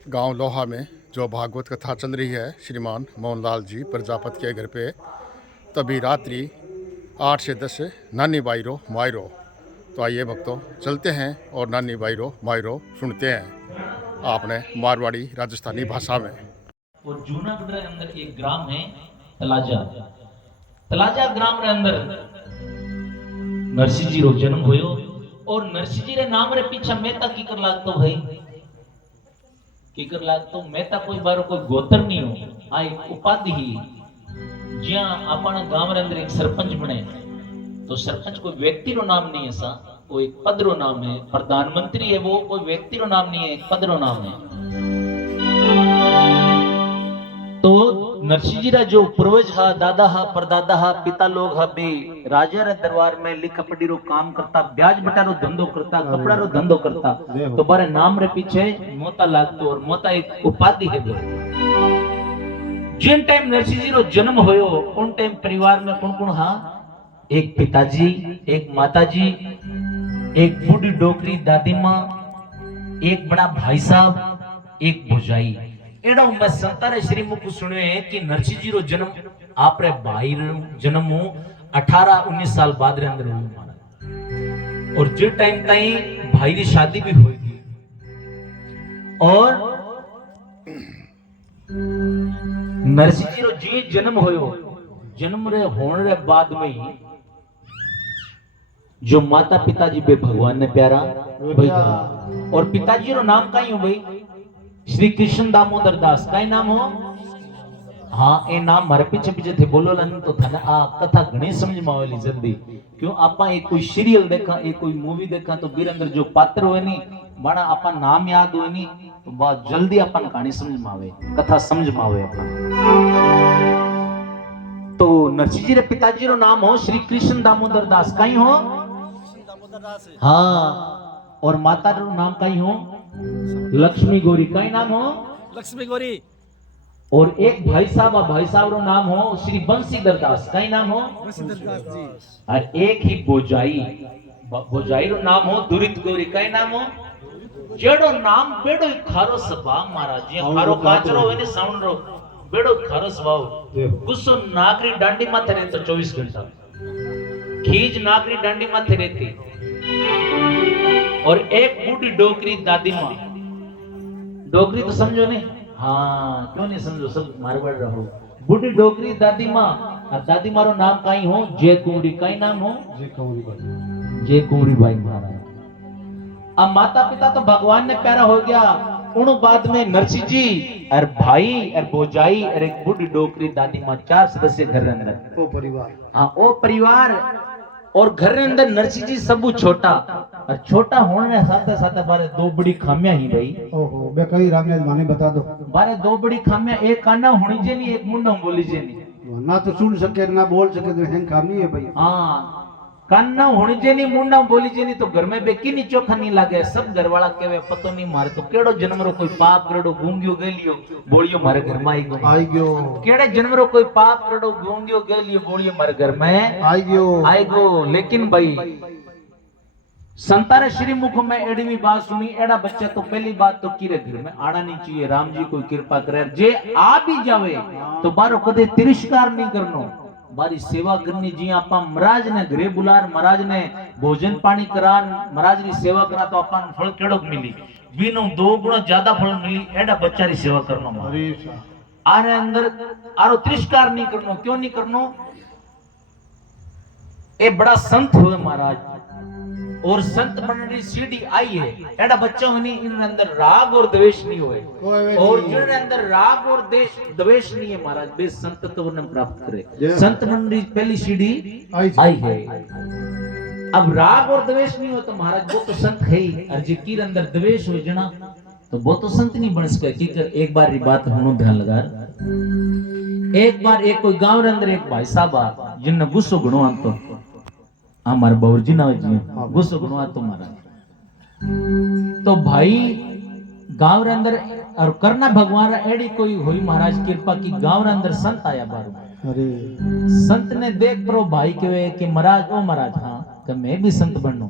गांव लोहा में जो भागवत कथा चल रही है श्रीमान मोहनलाल जी प्रजापति के घर पे, तभी रात्रि 8 से 10 नानी बाईरो मायरो। तो आइए भक्तों चलते हैं और नानी बाईरो मायरो सुनते हैं आपने मारवाड़ी राजस्थानी भाषा में। और जूनागढ़ रे अंदर एक ग्राम है तलाजा। तलाजा ग्राम रे अंदर नरसिंह जी रो जन्म होयो। और नरसिंह जी रे नाम रे पीछे मेहता की कर लागतो भाई, की कर लागतो मेहता कोई बारो कोई गोत्र नहीं हो, आ एक उपाधि ही। ज्या अपन गांव रे अंदर एक सरपंच बने तो सरपंच कोई व्यक्ति रो नाम नहीं है सा, वो एक पद रो नाम है। प्रधानमंत्री है वो कोई व्यक्ति रो नाम नहीं है, एक पद रो नाम है। तो नरसिंह जी रा जो पूर्वज हा, दादा हा, परदादा हा, पिता लोग हा बे राजा रे दरबार में लिखा पढ़ी रो काम करता, ब्याज बटा रो धंधो करता, कपड़ा रो धंधो करता। तो बारे नाम रे पीछे मोता लागतो, और मोता एक उपाधि है वो। जिन टाइम नरसिंह जी रो जन्म होयो उन टाइम परिवार में कौन कौन हा? एक पिताजी, एक माताजी, एक बूढ़ी डोकरी दादी माँ, एक बड़ा भाई साहब, एक भुजाई। एडो मैं संतारे श्री मुख सुने कि नरसिंह जी रो जन्म आप रे भाई रो जन्म हो 18-19 साल बाद रे अंदर हुई मारा। और जिस टाइम ताई भाई री शादी भी होगी और नरसिंह जी रो जी जन्म होयो, जन्म रे होने रे बाद में ही जो माता पिताजी बे भगवान ने प्यारा भैया। और पिताजी रो नाम कई हो भाई? श्री कृष्ण दामोदर दास। कई नाम हो? हाँ ए नाम मारे पीछे पीछे थे बोलो लन तो थाने आ कथा घणी समझ में आवेली जल्दी। क्यों आपा एक कोई सीरियल देखा, एक कोई मूवी देखा तो बीर अंदर जो पात्र होए नी बड़ा आपा नाम याद होए नी तो बहुत जल्दी अपन कहानी समझ में आवे, कथा समझ में आवे अपन। तो नरसिंह जी रे पिताजी रो नाम हो श्री कृष्ण दामोदर दास। कई हो? हाँ। और माता रो नाम कई हो? लक्ष्मी गौरी। कई नाम हो? लक्ष्मी गौरी। और एक भाई साहब रो नाम हो श्री बंसीधर दास। कई नाम हो? बंसीधर दास जी। और एक ही बोजाई रो नाम हो दुरित गौरी। कई नाम हो? जेड़ो नाम बेड़ो खारो सभा महाराज जी, खारो काचरो वेने साउंड रो बेड़ो खारो स्वभाव। गुस्सो नागरी डांडी माथे रहते 24 घंटा, खीज नागरी डांडी माथे रहती। और एक बूढ़ी डोकरी दादी माँ। डोकरी तो समझो नहीं? हाँ क्यों नहीं समझो, सब मारवाड़ रहो। बूढ़ी डोकरी दादी माँ। और दादी मारो नाम कई हो? जय कुंवरी। कई नाम हो? जय कुंवरी बाई महाराज। अब माता पिता तो भगवान ने प्यारा हो गया, उन बाद में नरसिंह जी और भाई और बोजाई और एक बूढ़ी डोकरी दादी माँ, 4 सदस्य घर के अंदर। ओ परिवार। हाँ ओ परिवार। और घर के अंदर नरसिंह जी सबू छोटा, और छोटा होने साथ साथ बारे 2 बड़ी खामियां ही भाई। ओहो बे कई रामने माने बता दो। बारे 2 बड़ी खामियां, एक काना होनी जे नहीं, एक मुंडा बोली जे नहीं। ना तो सुन सके ना बोल सके तो हैं खामी है भाई। हाँ काना होनी जे नहीं, मुंडा बोली जे नहीं तो घर में बेकी नहीं चोखा नहीं लागे। सब घर वाला केवे पतो नहीं मारे तो केड़ो जन्म रो कोई पाप करेडो गूंगियो गेलियो बोलियो मारे घर में आई गयो। केड़े जन्म रो कोई पाप करेडो गूंगियो गेलियो बोलियो मारे घर में आई गयो। लेकिन भाई संतारे श्री मुख में एड़ी भी बात सुनी, एड़ा बच्चा तो पहली बात तो किरे घर में आड़ा नहीं चाहिए। राम जी कोई कृपा करे, जे आ भी जावे तो बारो कदे तिरस्कार नहीं करनो, बारी सेवा करनी। जी आपा महाराज ने घरे बुलार, महाराज ने भोजन पानी करान, महाराज की सेवा करा तो अपन फल केड़ो मिली? बिनो 2 गुना ज्यादा फल मिली। एड़ा बच्चा री सेवा करनो आरे अंदर आरो तिरस्कार नहीं करनो। क्यों नहीं करनो? ए बड़ा संत हुए महाराज, और संत बनने सीढ़ी आई है। एड़ा बच्चा होनी इन अंदर राग और द्वेष नहीं हुए, और जिन अंदर राग और द्वेष नहीं है महाराज बे संत तो ने प्राप्त करे। संत बनने पहली सीढ़ी आई है। अब राग और द्वेष नहीं हो तो महाराज वो तो संत है ही, और जिसके अंदर द्वेष हो जना तो वो तो संत नहीं बन सके। की कर एक बार री बात हम ध्यान लगा। एक बार एक कोई गांव रे अंदर एक भाई साहब आ जिनने गुस्सो घणो आतो, हमारे बाबूजी ना जी गुस्सो गुणवा तुम्हारा। तो भाई गांव रे अंदर और करना भगवान एड़ी कोई हुई महाराज कृपा की, गांव रे अंदर संत आया बारू। अरे संत ने देख प्रो भाई के कि महाराज ओ महाराज हाँ कि मैं भी संत बनूं।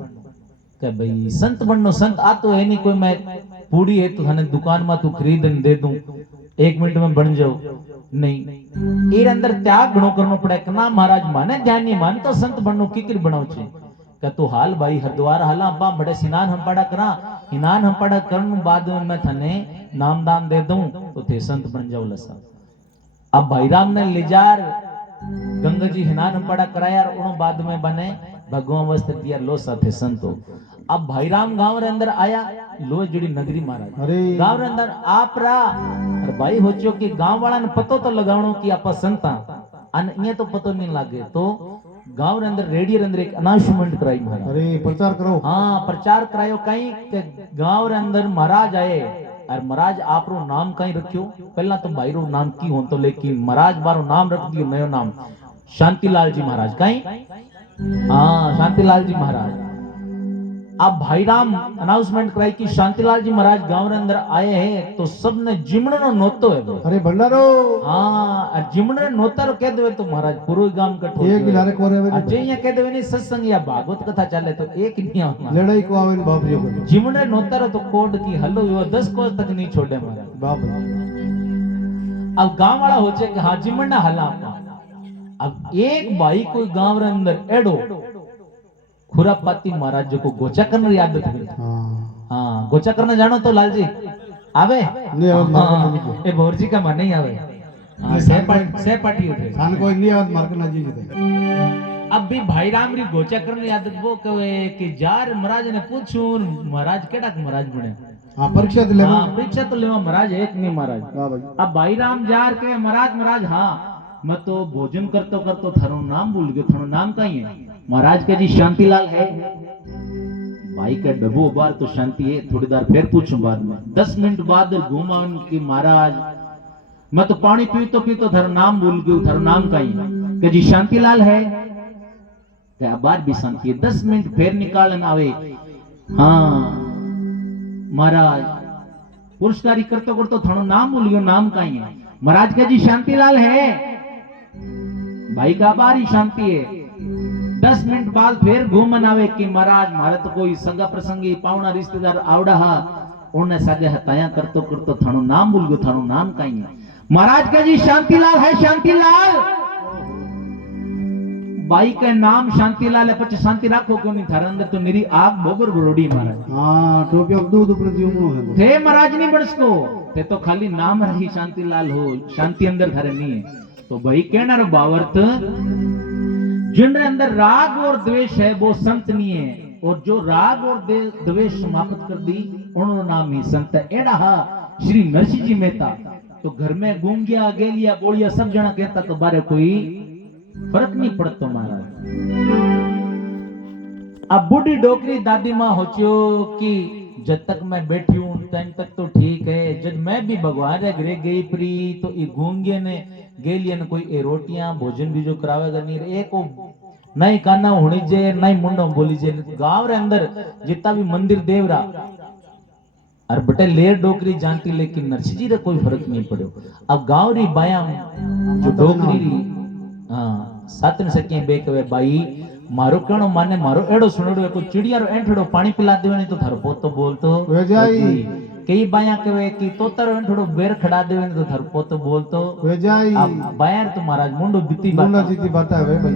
कि भाई संत बननो, संत आ तो है नहीं कोई, मैं पूड़ी है तो थाने दुकान में तू खरीद ने दे दूं 1 मिनट में बन जाओ नहीं एर अंदर त्याग घणो करनो पड़े कि ना महाराज माने ध्यान नहीं मान तो संत बननो किकर बनाव छे का तू हाल भाई हरिद्वार हाला अब्बा बड़े स्नान हम पड़ा करा स्नान हम पड़ा करन बाद में मैं थाने नाम दान दे दूं तो थे संत बन जाओ लसा अब भाई राम ने लेजार गंगा जी स्नान हम पड़ा कराया और उनो बाद में बने भगवान वस्त्र दिया लो साथे संतो अब भाई राम गांव रे अंदर आया लो जुड़ी नगरी महाराज अरे गांव रे अंदर आप रा और भाई होचो कि गांव वाला ने पतो तो लगावणो कि आपा संता अन ये तो पतो नहीं लागे तो गांव रे अंदर रेडियो रे अंदर एक अनाउंसमेंट कराई महाराज अरे प्रचार करो हां प्रचार करायो कई के गांव रे अंदर महाराज आए और महाराज आपरो नाम कई रखियो पहला तो भाई रो नाम की हो तो लेकिन महाराज बारो नाम रख दियो नयो नाम शांतिलाल जी महाराज कई हाँ शांतिलाल जी महाराज अब भाई राम अनाउंसमेंट कराई कि शांतिलाल जी महाराज गांव रे अंदर आए हैं तो सबने जिमणो नोतो है अरे भंडारो हाँ जिमणे नोतर कह देवे तो महाराज पूरे गांव कठो एक गिलारे को रे अजय यहाँ कह देवे नहीं सत्संग या भागवत कथा चले तो एक नहीं आवा लड़ाई को आवे बाप रे को जिमणे नोतर तो कोड की हलो यो 10 कोस तक नहीं छोड़े महाराज बाप अब गांव वाला होचे कि हाँ जिमणा हला अब एक भाई कोई गांव रे अंदर एडो खुरापाती महाराज जो को गोचा करने आदत है हां हाँ गोचा करने जानो तो लाल जी आवे नहीं आवे मार ए भोरजी का मन नहीं आवे हाँ, सह पार्टी उठे खान को नहीं आवे मार के ना जी थे अब भी भाई राम री गोचा करने आदत वो कहे कि जार महाराज ने पूछूं महाराज केड़ा महाराज बने हां परीक्षा तो लेवा हाँ परीक्षा तो लेवा महाराज एक नहीं महाराज हां भाई अब भाई राम जार के महाराज हाँ मैं तो भोजन करतो करतो थारो नाम भूल गयो थारो नाम कई है महाराज के जी शांतिलाल है भाई का डबो बार तो शांति है थोड़ी देर फिर पूछूं बाद में 10 मिनट बाद घुमान की महाराज मैं तो पानी पीतो थारो नाम भूल गयो थारो नाम कई है के जी शांतिलाल है क्या बार भी शांति है 10 मिनट फिर निकालन आवे हाँ महाराज पुरस्कारी करतो करतो थारो नाम भूल गयो नाम कई है महाराज के जी शांतिलाल है भाई का बारी शांति है 10 मिनट बाद फिर घूमन आवे कि महाराज मारे तो कोई संगा प्रसंगी पावना रिश्तेदार आवड़ा हा उन्हें सागे हताया करतो करतो थानो नाम भूल गयो थानो नाम कई है महाराज के जी शांतिलाल है शांतिलाल भाई का नाम शांतिलाल है पछ शांति राखो क्यों नहीं थारे अंदर तो मेरी आग बोबर बरोड़ी महाराज हां टोपी अब दूध ऊपर जीवनो है थे महाराज नहीं बरसको ते तो खाली नाम रही शांतिलाल हो शांति अंदर थारे नहीं है तो भाई कहना रो बावर्त जिनके अंदर राग और द्वेष है वो संत नहीं है और जो राग और द्वेष समाप्त कर दी उन्होंने नाम ही संत एड़ा हा श्री नरसिंह जी मेहता तो घर में गूंगिया गेलिया बोलिया सब जना कहता तो बारे कोई फर्क नहीं पड़ता महाराज अब बूढ़ी डोकरी दादी माँ होचियो कि जब तक मैं बैठी हूं टाइम तक तो ठीक है जब मैं भी भगवान रे घरे गई प्री तो ये गूंगे ने गेलिया ने कोई ए रोटियां भोजन भी जो करावेगा नहीं रे को नहीं काना होनी जे नहीं मुंडो बोली जे गांव रे अंदर जितना भी मंदिर देवरा और बटे लेर डोकरी जानती लेकिन नरसिंह जी रे कोई फर्क नहीं पड़ो अब गांव री बाया जो डोकरी री हाँ सातन सके बेकवे बाई मारो कणो माने मारो एड़ो सुनेड़ो को चिड़िया रो एंठड़ो पानी पिला देवे नहीं तो थारो पोतो बोलतो वे जाई कई बाया कहे कि तोतर एंठड़ो बेर खड़ा देवे नहीं तो थारो पोतो बोलतो वे जाई अब बायर तो महाराज मुंडो बीती मुंडा बात जीती बतावे भाई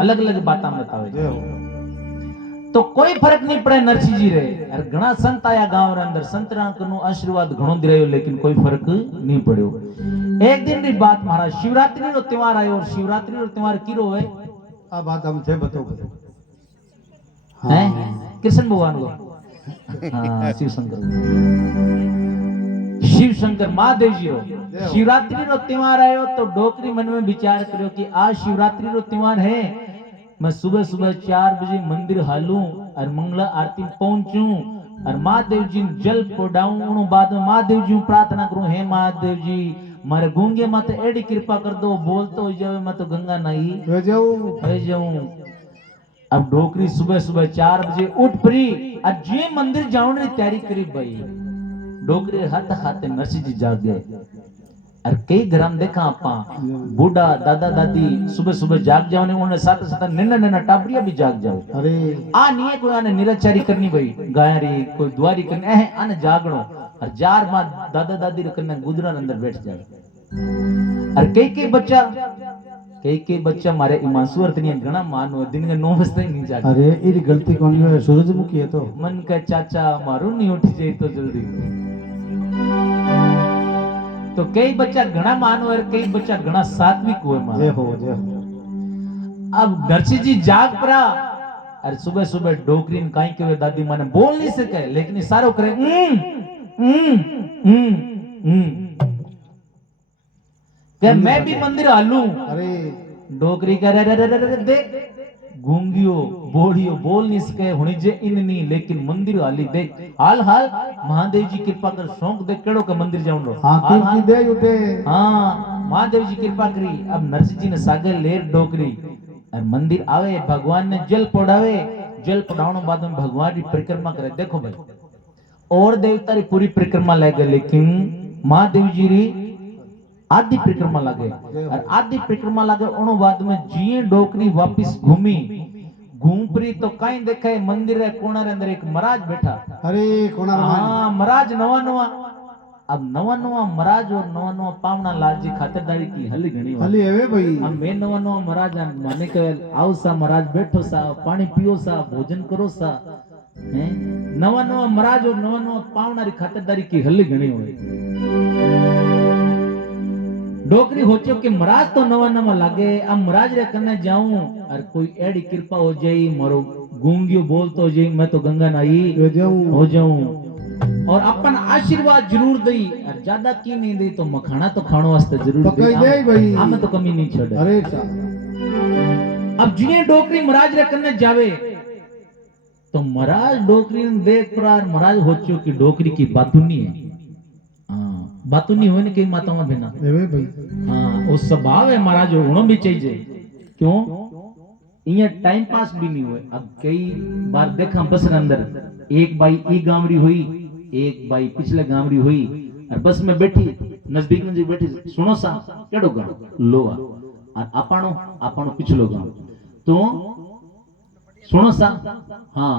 अलग अलग बात बतावे जय हो तो कोई फर्क नहीं पड़े नरसिंह जी रे और घणा संत आया गांव रे अंदर संतरा कनु आशीर्वाद घणो दिरायो लेकिन कोई फर्क नहीं पड़यो एक दिन री बात महाराज शिवरात्रि रो त्योहार आयो और शिवरात्रि रो त्योहार किरो है आ बात हम थे बताओ हैं कृष्ण भगवान को हाँ शिव शंकर महादेव जी रो शिवरात्रि रो त्योहार आयो तो डोकरी मन में विचार करो कि आज शिवरात्रि रो त्योहार है मैं सुबह सुबह 4 बजे मंदिर हालूं और मंगला आरती पहुंचूं और महादेव जी जल पोडाऊं बाद में महादेव जी प्रार्थना करूं हे महादेव जी मारे गूंगे मत एडी कृपा कर दो बोल तो जावे मैं तो गंगा नहीं वे जाऊं अब डोकरी सुबह सुबह 4 बजे उठ पड़ी और जे मंदिर जाने की तैयारी करी भाई डोकरी हाथ हाथ नरसिंह जी जाग गए और कई घर में देखा आपा बूढ़ा दादा दादी सुबह सुबह जाग जाओ ने उन्हें साथ साथ नन्ना नन्ना टाबरिया भी जाग जाओ अरे आ नहीं है कोई आने निराचारी करनी भाई गायरी कोई दुआरी करनी आने जागणो और जार मां दादा दादी रे कन्ने गुदरा अंदर बैठ जाए और कई कई बच्चा मारे ईमान सुरतनी घणा मानो दिन के 9 बजे नहीं जागे अरे इरी गलती कौन है सूरजमुखी है तो मन का चाचा मारू नहीं उठी जाए तो जल्दी तो कई बच्चा घना मानो और कई बच्चा घना सात्विक हुए जय मानो हो जय हो अब दर्शी जी जाग पड़ा और सुबह सुबह डोकरी ने कहीं के दादी माने बोल नहीं सके लेकिन इशारो करे क्या मैं भी मंदिर हालू अरे डोकरी कह रे देख गूंगियो बोलियो बोल नहीं सके हुनी जे इन नहीं लेकिन मंदिर हाली देख हाल हाल महादेव जी कृपा कर शौक देख केड़ो का मंदिर जाऊं रो हाँ हाल कीर्ति दे उठे हाँ महादेव जी कृपा करी अब नरसिंह जी ने सागर लेर डोकरी और मंदिर आवे भगवान ने जल पड़ावे जल पड़ाने बाद में भगवान की परिक्रमा करे देखो भाई और देवता री पूरी परिक्रमा ले गए लेकिन महादेव जी री आधी परिक्रमा लगे और आधी परिक्रमा लगे उन बाद में जिए डोकरी वापस घूमी घूमपरी तो कहीं देखे मंदिर रे कोना रे अंदर एक महाराज बैठा अरे कोना हाँ महाराज नवा नवा अब नवा नवा महाराज और नवा नवा पावना लाल जी खातिरदारी की हली घणी हली है भाई अब मैं नवा नवा महाराज माने के आओ सा महाराज बैठो सा पानी पियो सा भोजन करो सा हैं नवा नवा महाराज और नवा नवा पावना री खातिरदारी की हली घणी होय डोकरी होचो कि महाराज तो नवा नवा लागे अब महाराज रे कन्ने जाऊं और कोई एड़ी कृपा हो जाई मारो गूंगियो बोल तो जाई मैं तो गंगा नाई हो जाऊं और अपन आशीर्वाद जरूर दई और ज्यादा की नहीं दई तो मखाना तो खानो वास्ते जरूर पकाई दे भाई हमें तो कमी नहीं छोड़े अरे अब जिने डोकरी महाराज रे कन्ने जावे तो महाराज डोकरी ने देख प्रार महाराज होचो कि डोकरी की बातुनी है बातुनी होने कई माताओं बिना भाई हाँ वो स्वभाव है महाराज होना भी चाहिए क्यों ये टाइम पास भी नहीं हुए अब कई बार देखा बस के अंदर एक बाई ई गांवड़ी हुई एक बाई पिछले गांवड़ी हुई और बस में बैठी नजदीक में बैठी सुनो सा केड़ो गांव लोआ और अपाणो पिछलो गांव तो सुनो सा हाँ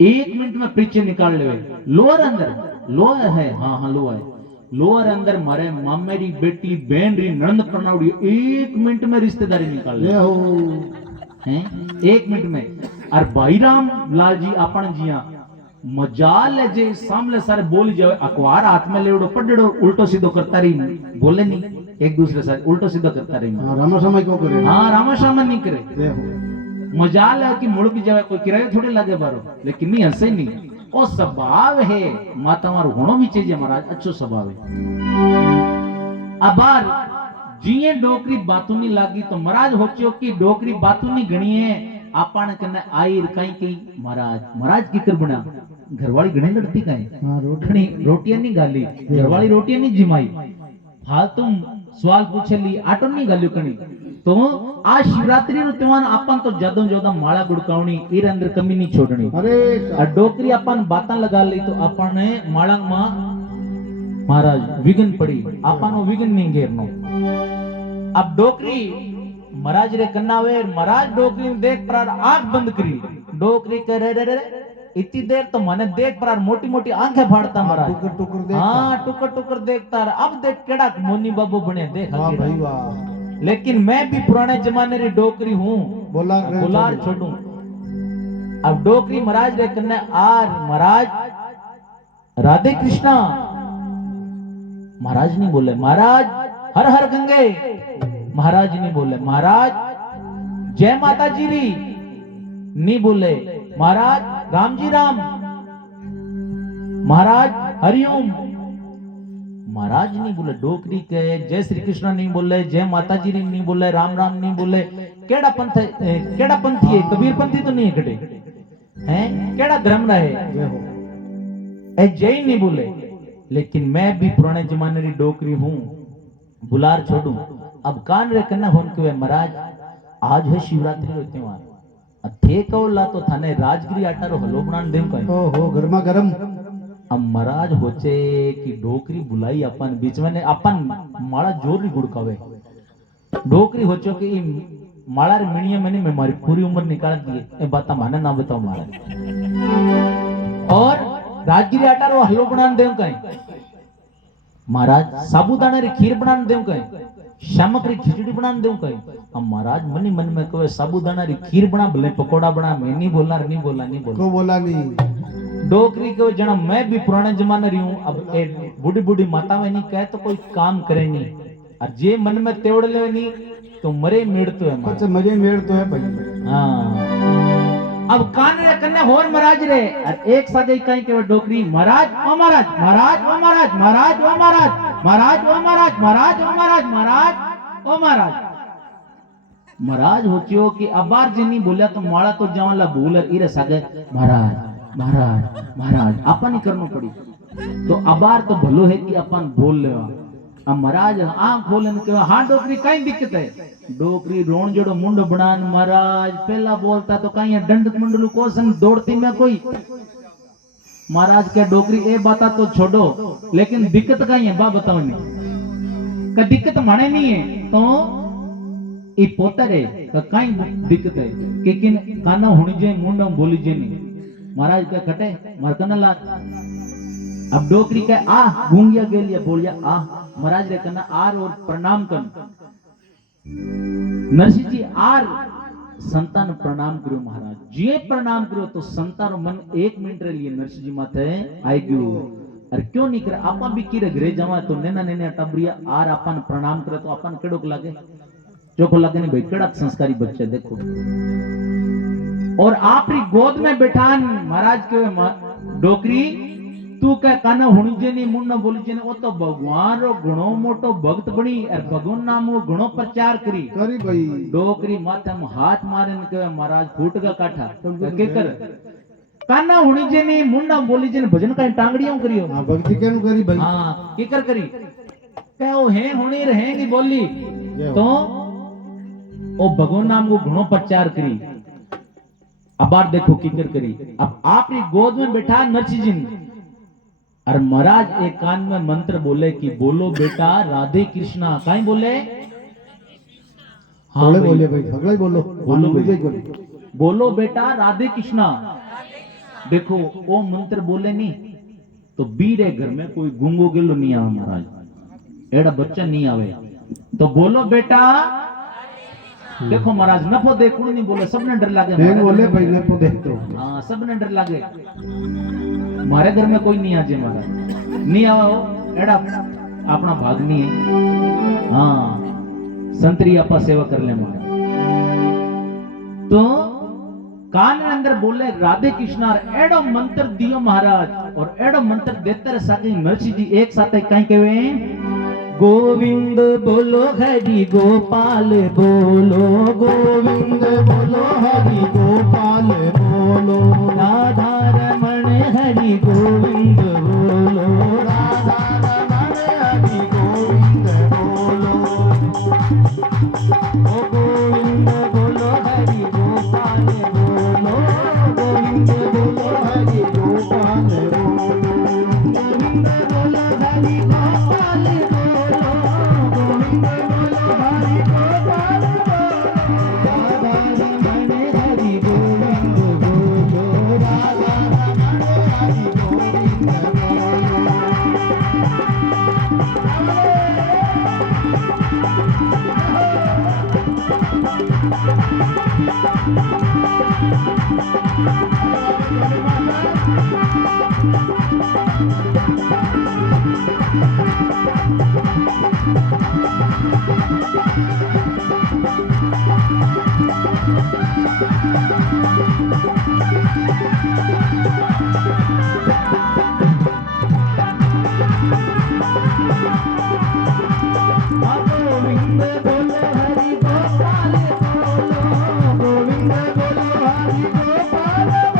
1 मिनट में पीछे निकाल ले लोअर अंदर लोअर है हाँ लोअर है लोअर अंदर मारे मामेरी बेटी बहन री नंद करनावड़ी 1 मिनट में रिश्तेदारी निकाल ले हैं 1 मिनट में और भाईराम लाल जी अपन जिया मजाल है जे सामने सारे बोल जावे अखबार हाथ में लेवड़ो पड़ड़ो उल्टो सीधो करता रही बोले नहीं एक दूसरे से उल्टो सीधो करता रही रामाश्याम क्यों करे हाँ रामाश्याम नहीं करे मजाल है कि मुड़ भी जावे कोई किराया थोड़े लगे बारो लेकिन नहीं हंसे नहीं वो स्वभाव है माता मारो होना भी चाहिए महाराज अच्छो स्वभाव है अबार जिए डोकरी बातुनी लागी तो महाराज होचो कि डोकरी बातुनी घणी है आपन कने आई कई कई महाराज की कर बना घरवाली घणी लड़ती कहीं रोटियां नहीं गाली घरवाली रोटियां नहीं जिमाई फालतू सवाल पूछे ली आटो नहीं गालियो कणी तो आज शिवरात्रि नो त्योहार अपन तो ज्यादा ज्यादा माला गुड़कावनी ईर अंदर कमी नहीं छोड़नी अरे और डोकरी अपन बातां लगा ली तो अपन ने माला मा महाराज विघन पड़ी अपन विघन नहीं घेरनो अब डोकरी महाराज रे कन्नावे महाराज डोकरी देख प्रार आंख बंद करी डोकरी करे रे इतनी देर तो मने देख प्रार मोटी मोटी आंखें फाड़ता महाराज टुकर टुकर देखता हाँ टुकर टुकर देखता अब देख केड़ा मोनी बाबू बने देख वाह भाई वाह लेकिन मैं भी पुराने जमाने री डोकरी हूँ बुलार छोड़ू अब डोकरी महाराज रे कन्ने आर महाराज राधे कृष्णा महाराज नहीं बोले महाराज हर हर गंगे महाराज नहीं बोले महाराज जय माता जी री नहीं बोले महाराज राम जी राम महाराज हरिओम महाराज नहीं बोले डोकरी के जय श्री कृष्ण नहीं बोले जय माता जी नहीं बोले राम राम नहीं बोले केड़ा पंथी है कबीर पंथी तो नहीं कटे हैं केड़ा धर्म रहे ए जय नहीं बोले लेकिन मैं भी पुराने जमाने की डोकरी हूँ बुलार छोड़ू अब कान रे कन्ना होन के महाराज आज है शिवरात्रि रो त्योहार थे कौला तो थाने राजगिरी आटा रो हलो बनान देम कहीं ओहो गरमा गरम अब महाराज होचे कि डोकरी बुलाई अपन बीच में ने अपन माड़ा जोर री गुड़कावे डोकरी होचो कि ई माड़ा रे मिणिया मैंने मैं मारी पूरी उम्र निकाल दिए ए बात माने ना बताओ महाराज और राजगिरी आटा रो हलवो बनान देव कहीं महाराज साबूदाना री खीर बनान देव कहीं शामक री खिचड़ी बनान देव कहीं अब महाराज मनी मन में कहे साबूदाना री खीर बना भले पकोड़ा बना मैं नहीं बोला को बोला नहीं डोकरी को जना मैं भी पुराने जमाने रही हूँ अब ए बूढ़ी बूढ़ी माता में नहीं कहे तो कोई काम करे नहीं और जे मन में तेवड़ ले नहीं तो मरे मेड़ तो है अच्छा मजे मेड़ तो है भाई हाँ अब कान रे कन्ने होर महाराज रे और एक साथे कहीं के डोकरी महाराज ओ महाराज महाराज ओ महाराज महाराज ओ महाराज महाराज ओ महाराज महाराज ओ महाराज महाराज ओ महाराज महाराज होचियो कि अबार जे नहीं बोलिया तो माड़ा तो जावला भूलर इरे सागे महाराज महाराज महाराज अपन ही करनो पड़ी तो अबार तो भलो है कि अपन बोल लेवा अब महाराज आंख खोलन के हाँ डोकरी कहीं दिक्कत है डोकरी रोण जोड़ो मुंड बनान महाराज पहला बोलता तो कहीं दंड मंडलू को संग दौड़ती में कोई महाराज के डोकरी ए बाता तो छोड़ो लेकिन दिक्कत कहीं है बा बताओ नहीं का दिक्कत माने नहीं है तो ये पोतरे का कहीं दिक्कत है लेकिन काना होनी जे मुंड बोली जे नहीं महाराज का कटे मरकन लाग अब डोकरी का आ गूंगिया गेलिया बोलिया आ महाराज रे कना आर और प्रणाम कर नरसिंह जी आर संतान प्रणाम करो महाराज जे प्रणाम करो तो संतान मन 1 मिनट रे लिए नरसिंह जी माथे आई गयो अरे क्यों नहीं करे आपा भी की घरे जावा तो नेना नेना टबरिया आर अपन प्रणाम करे तो अपन केड़ो लागे चोखो लागे नहीं भाई केड़ा संस्कारी बच्चे देखो और आपरी गोद में बैठान महाराज के डोकरी तू कह काना हुणजे नी मुंड न बोली जेने ओ तो भगवान रो घणो मोटो भक्त बनी और भगवान नाम वो घणो प्रचार करी भाई डोकरी माथे में हाथ मारे न कहे महाराज फूट का काठा के कर काना हुणजे नी मुंड न बोली जेने भजन का टांगड़ियों करियो हां भक्ति केनु करी भाई हां के कर करी कहे ओ है हुणी रहेंगी बोली तो ओ भगवान नाम को घणो प्रचार करी अब बार देखो किकर करी अब आपकी गोद में बैठा नरसिंह जी और महाराज एक कान में मंत्र बोले कि बोलो बेटा राधे कृष्णा काई बोले हाँ बोले भाई सगळे बोलो बोलो बोलो बेटा राधे कृष्णा देखो वो मंत्र बोले नहीं तो बीरे घर में कोई गुंगो गिल्लो नहीं आवे महाराज एड़ा बच्चा नहीं आवे तो बोलो बेटा देखो महाराज नफो देखो नहीं बोले सबने डर लागे नहीं बोले भाई नफो देखते हो हाँ सबने डर लागे मारे घर में कोई नहीं आजे महाराज नहीं आओ एड़ा अपना भाग नहीं है हाँ संतरी आपा सेवा कर ले महाराज तो कान के अंदर बोले राधे कृष्णा एड़ो मंत्र दियो महाराज और एड़ो मंत्र देते रहे साथ नरसिंह जी एक साथ कहीं कहे गोविंद बोलो हरि गोपाल बोलो गोविंद बोलो हरि गोपाल बोलो राधा रमण हरि गोविंद बोलो राधा रमण हरि गोविंद बोलो ओ गोविंद बोलो हरि गोपाल बोलो गोविंद बोलो हरि गोपाल बोलो गोविंद बोलो हरि गोपाल गोविंद बोलो हरि गोपाल बोलो गोविंद बोलो हरि गोपाल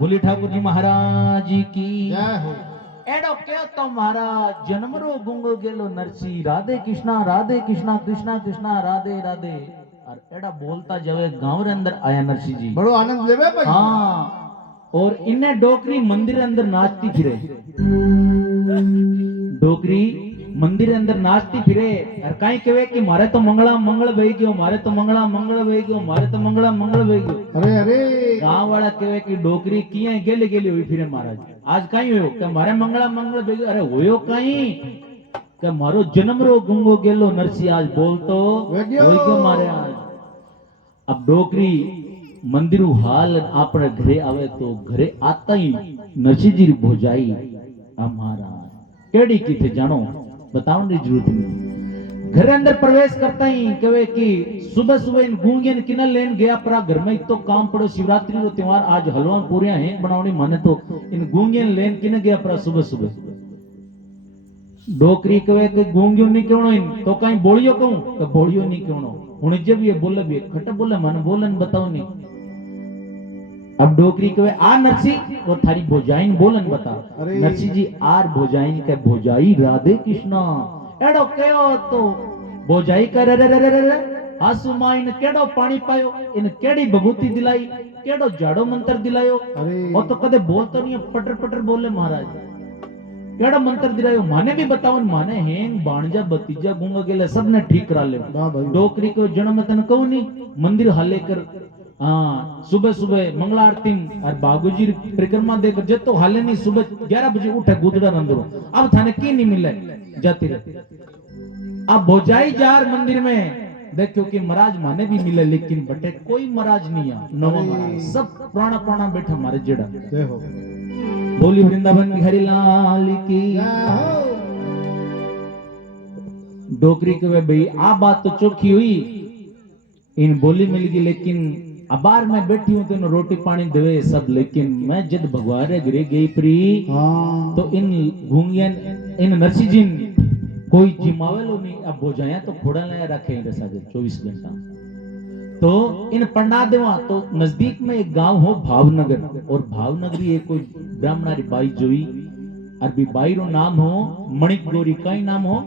बोली ठाकुर जी महाराज की जय हो एडो क्यों तो महाराज जन्मरो गुंगो गेलो नरसी राधे कृष्णा कृष्णा कृष्णा राधे राधे और एडा बोलता जवे गांव रे अंदर आया नरसी जी बड़ो आनंद लेवे भाई हाँ और इन्हें डोकरी मंदिर अंदर नाचती फिरे डोकरी मंदिर अंदर नाचती फिरे और कहीं कहे कि मारे तो मंगला मंगल बह गयो मारे तो मंगला मंगल बह गयो मारे तो मंगला मंगल बह गयो अरे अरे गांव वाला कहे कि डोकरी किया गेले गेले हुई फिरे महाराज आज कहीं हो कि मारे मंगला मंगल बह गयो अरे होयो कहीं कि मारो जन्म रो गुंगो गेलो नरसी आज बोल तो हो गयो। होई गयो मारे आज अब डोकरी मंदिर हाल आपने घरे आवे तो घरे आता ही नरसी जी भोजाई हमारा केड़ी की थे जानो बताओ की जरूरत नहीं घर अंदर प्रवेश करता ही कहे कि सुबह सुबह इन गूंगियन किन लेन गया परा घर में तो काम पड़ो शिवरात्रि रो त्योहार आज हलवा पूरिया हैं बनावनी माने तो इन गूंगियन लेन किन गया परा सुबह सुबह डोकरी कहे कि गूंगियो नहीं क्यों इन तो कहीं बोलियो कहूं कि बोलियो नहीं क्यों हुन जब ये बोले भी खट बोले मन बोलन बताओ नहीं अब डोकरी कहे आ नरसी वो थारी भोजाइन बोलन बता अरे। नरसी जी आर भोजाइन के भोजाई राधे कृष्णा एडो कयो तो भोजाई कर रे रे रे रे आसु मां इन केड़ो पानी पायो इन केड़ी भभूति दिलाई केड़ो जाड़ो मंत्र दिलायो अरे और तो कदे बोलतो नहीं पटर पटर बोले महाराज केड़ा मंत्र दिलायो माने भी बताओ माने हेंग बाणजा भतीजा गूंगा गेले सबने ठीक करा ले वाह भाई डोकरी को जन्म तन कहू नहीं मंदिर हाले कर हाँ सुबह सुबह मंगला आरती और बाबूजी परिक्रमा देकर जब तो हाले नहीं सुबह 11 बजे उठे गुदड़ा अंदरो अब थाने की नहीं मिले जाती रहे अब भोजाई जार मंदिर में देखो कि महाराज माने भी मिले लेकिन बटे कोई महाराज नहीं है नवा महाराज सब पुराना पुराना बैठा हमारे जेड़ा जय हो बोली वृंदावन बिहारी लाल की जय हो डोकरी के वे भाई आ बात तो चोखी हुई इन बोली मिल गई लेकिन अबार में बैठी हूं तो इन रोटी पानी देवे सब लेकिन मैं जब भगवान गिरे गई प्री हाँ तो इन घूंगियन इन नरसी जी कोई जिमावेलो नहीं अब भोजाया तो खोड़ा लाया रखे हैं रसा 24 घंटा तो इन पंडा देवा तो नजदीक में एक गांव हो भावनगर और भावनगरी एक कोई ब्राह्मणारी बाई जोई अरबी बाई रो नाम हो मणिक गौरी कई नाम हो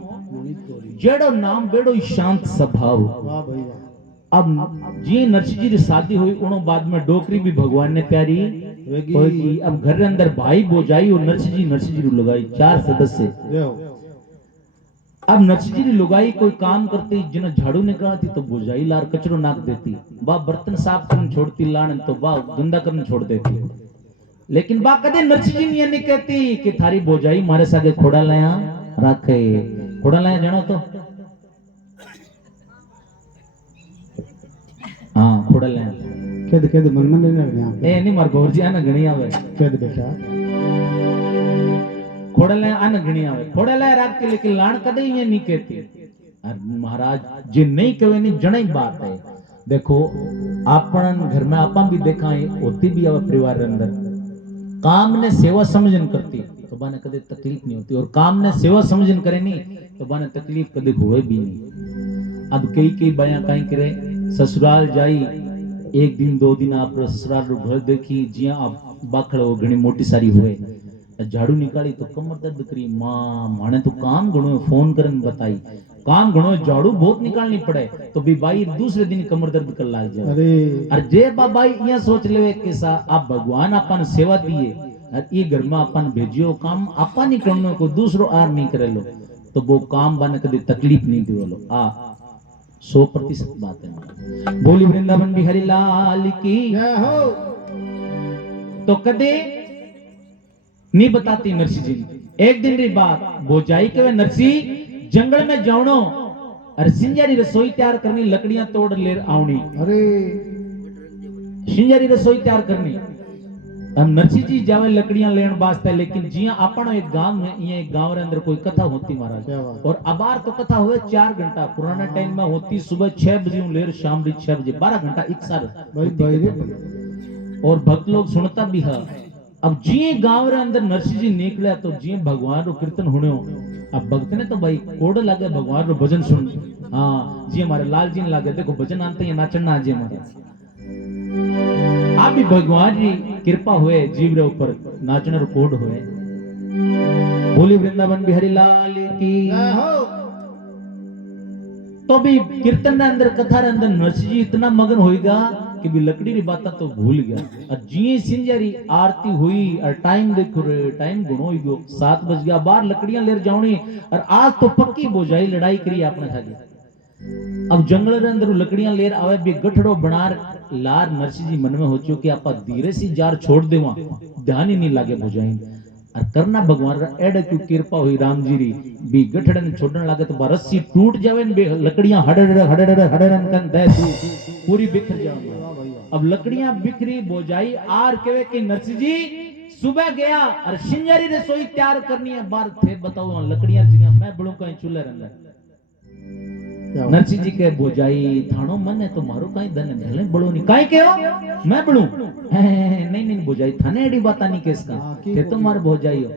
जेड़ो नाम बेड़ो शांत स्वभाव वाह भाई वाह अब जी नरसी जी की शादी हुई उनो बाद में डोकरी भी भगवान ने प्यारी वेगी। होगी अब घर के अंदर भाई बोजाई और नरसी जी लगाई 4 सदस्य जय हो अब नरसी जी की लुगाई कोई काम करती जिन्हें झाड़ू निकालती तो बोजाई लार कचरो नाक देती बा बर्तन साफ करने छोड़ती लान तो बा गंदा करने छोड़ देती लेकिन बा कदे नरसी जी ने नहीं कहती कि थारी बोजाई मारे सागे खोड़ा लाया रखे खोड़ा लाया जानो तो हाँ खोड़ा लाया कहते मन मन लेने यहाँ पे ए नहीं मार गौर जी आना घणी आवे कहते बेटा खोड़ा लाया आना घणी आवे खोड़ा लाया राख के लेकिन लान कदे ये नहीं कहती और महाराज जी नहीं कहे नहीं जनाई बात है देखो आपन घर में आपा भी देखा है होती भी आवे परिवार के अंदर काम ने सेवा समझन करती तो बाने कदे तकलीफ नहीं होती और काम ने सेवा समझन करे नहीं तो बाने तकलीफ कदे होए भी नहीं अब कई कई बया कहीं करे ससुराल जाई एक दिन 2 दिन आप ससुराल रो घर देखी जिया आप बाखड़ हो घणी मोटी सारी हुए झाड़ू निकाली तो कमर दर्द करी मां माने तो काम घणो फोन करन बताई काम घणो झाड़ू बहुत निकालनी पड़े तो भी भाई दूसरे दिन कमर दर्द कर लाग जाए अरे और जे बाबाई ये सोच लेवे कि सा आप भगवान अपन सेवा दिए और ये घर में अपन भेजियो काम अपन नहीं करनो को दूसरो आर नहीं करे लो तो वो काम बने कभी तकलीफ नहीं दियो लो 100% बात है बोली वृंदावन बिहारी लाल की जय हो तो कदे नहीं बताती नरसी जी एक दिन री बात बोजाई के नरसी जंगल में जावणो और सिंजारी रसोई तैयार करनी लकड़ियां तोड़ ले आवनी अरे सिंजारी रसोई तैयार करनी अब नरसी जी जावे लकड़ियां लेन वास्ते लेकिन जिया अपन एक गांव में ये एक गांव रे अंदर कोई कथा होती महाराज क्या बात। और अबार तो कथा हुए 4 घंटा पुराना टाइम में होती सुबह 6 बजे लेर शाम 6 बजे 12 घंटा एक साल भाई होती भाई रे कथा। और भक्त लोग सुनता भी है अब जिये गांव रे अंदर नरसी जी निकला तो जिये भगवान रो कीर्तन होने अब भक्त ने तो भाई कोड लागे भगवान रो भजन सुन हाँ जी हमारे लाल जी ने लागे देखो भजन आते हैं नाचन ना जी हमारे आ भी भगवान की कृपा हुए जीव रे ऊपर नाचने रो कोड हुए। बोली वृंदावन बिहारी लाल की। तो भी कीर्तन रे अंदर कथा रे अंदर नरसिंह जी इतना मगन होएगा कि भी लकड़ी री बात तो भूल गया। और जिये सिंजारी आरती हुई और टाइम देखो रे, टाइम गुणो ही गयो, 7 बज गया, बाहर लकड़ियां लेर जावनी और आज तो पक्की बोझाई लड़ाई करी आपने खाली। अब जंगल रे अंदर लकड़ियां लेर आवे बे गठड़ो बनार लार नरसिंह जी मन में हो चुके आपा धीरे सी जार छोड़ देवा, ध्यान ही नहीं लागे बोझाई। और करना भगवान रा एड क्यों कृपा हुई राम जी री बी गठड़न छोड़न लागे तो रस्सी टूट जावे ने बे लकड़ियां हड़ड़न कन दे तू पूरी बिखर जावे। अब लकड़ियां बिखरी बोझाई आर केवे कि नरसिंह जी सुबह गया और सिंजारी रसोई तैयार करनी है, बार थे बताओ लकड़ियां जी मैं बड़ू कहीं चूल्हे अंदर। नरसिंह जी के बोझाई थानो मन है तो मारो कहीं धन भले बड़ो नहीं काई कहो मैं बड़ू नहीं नहीं बोझाई थाने एडी बात नहीं केस का थे तो मार बोझाई हो।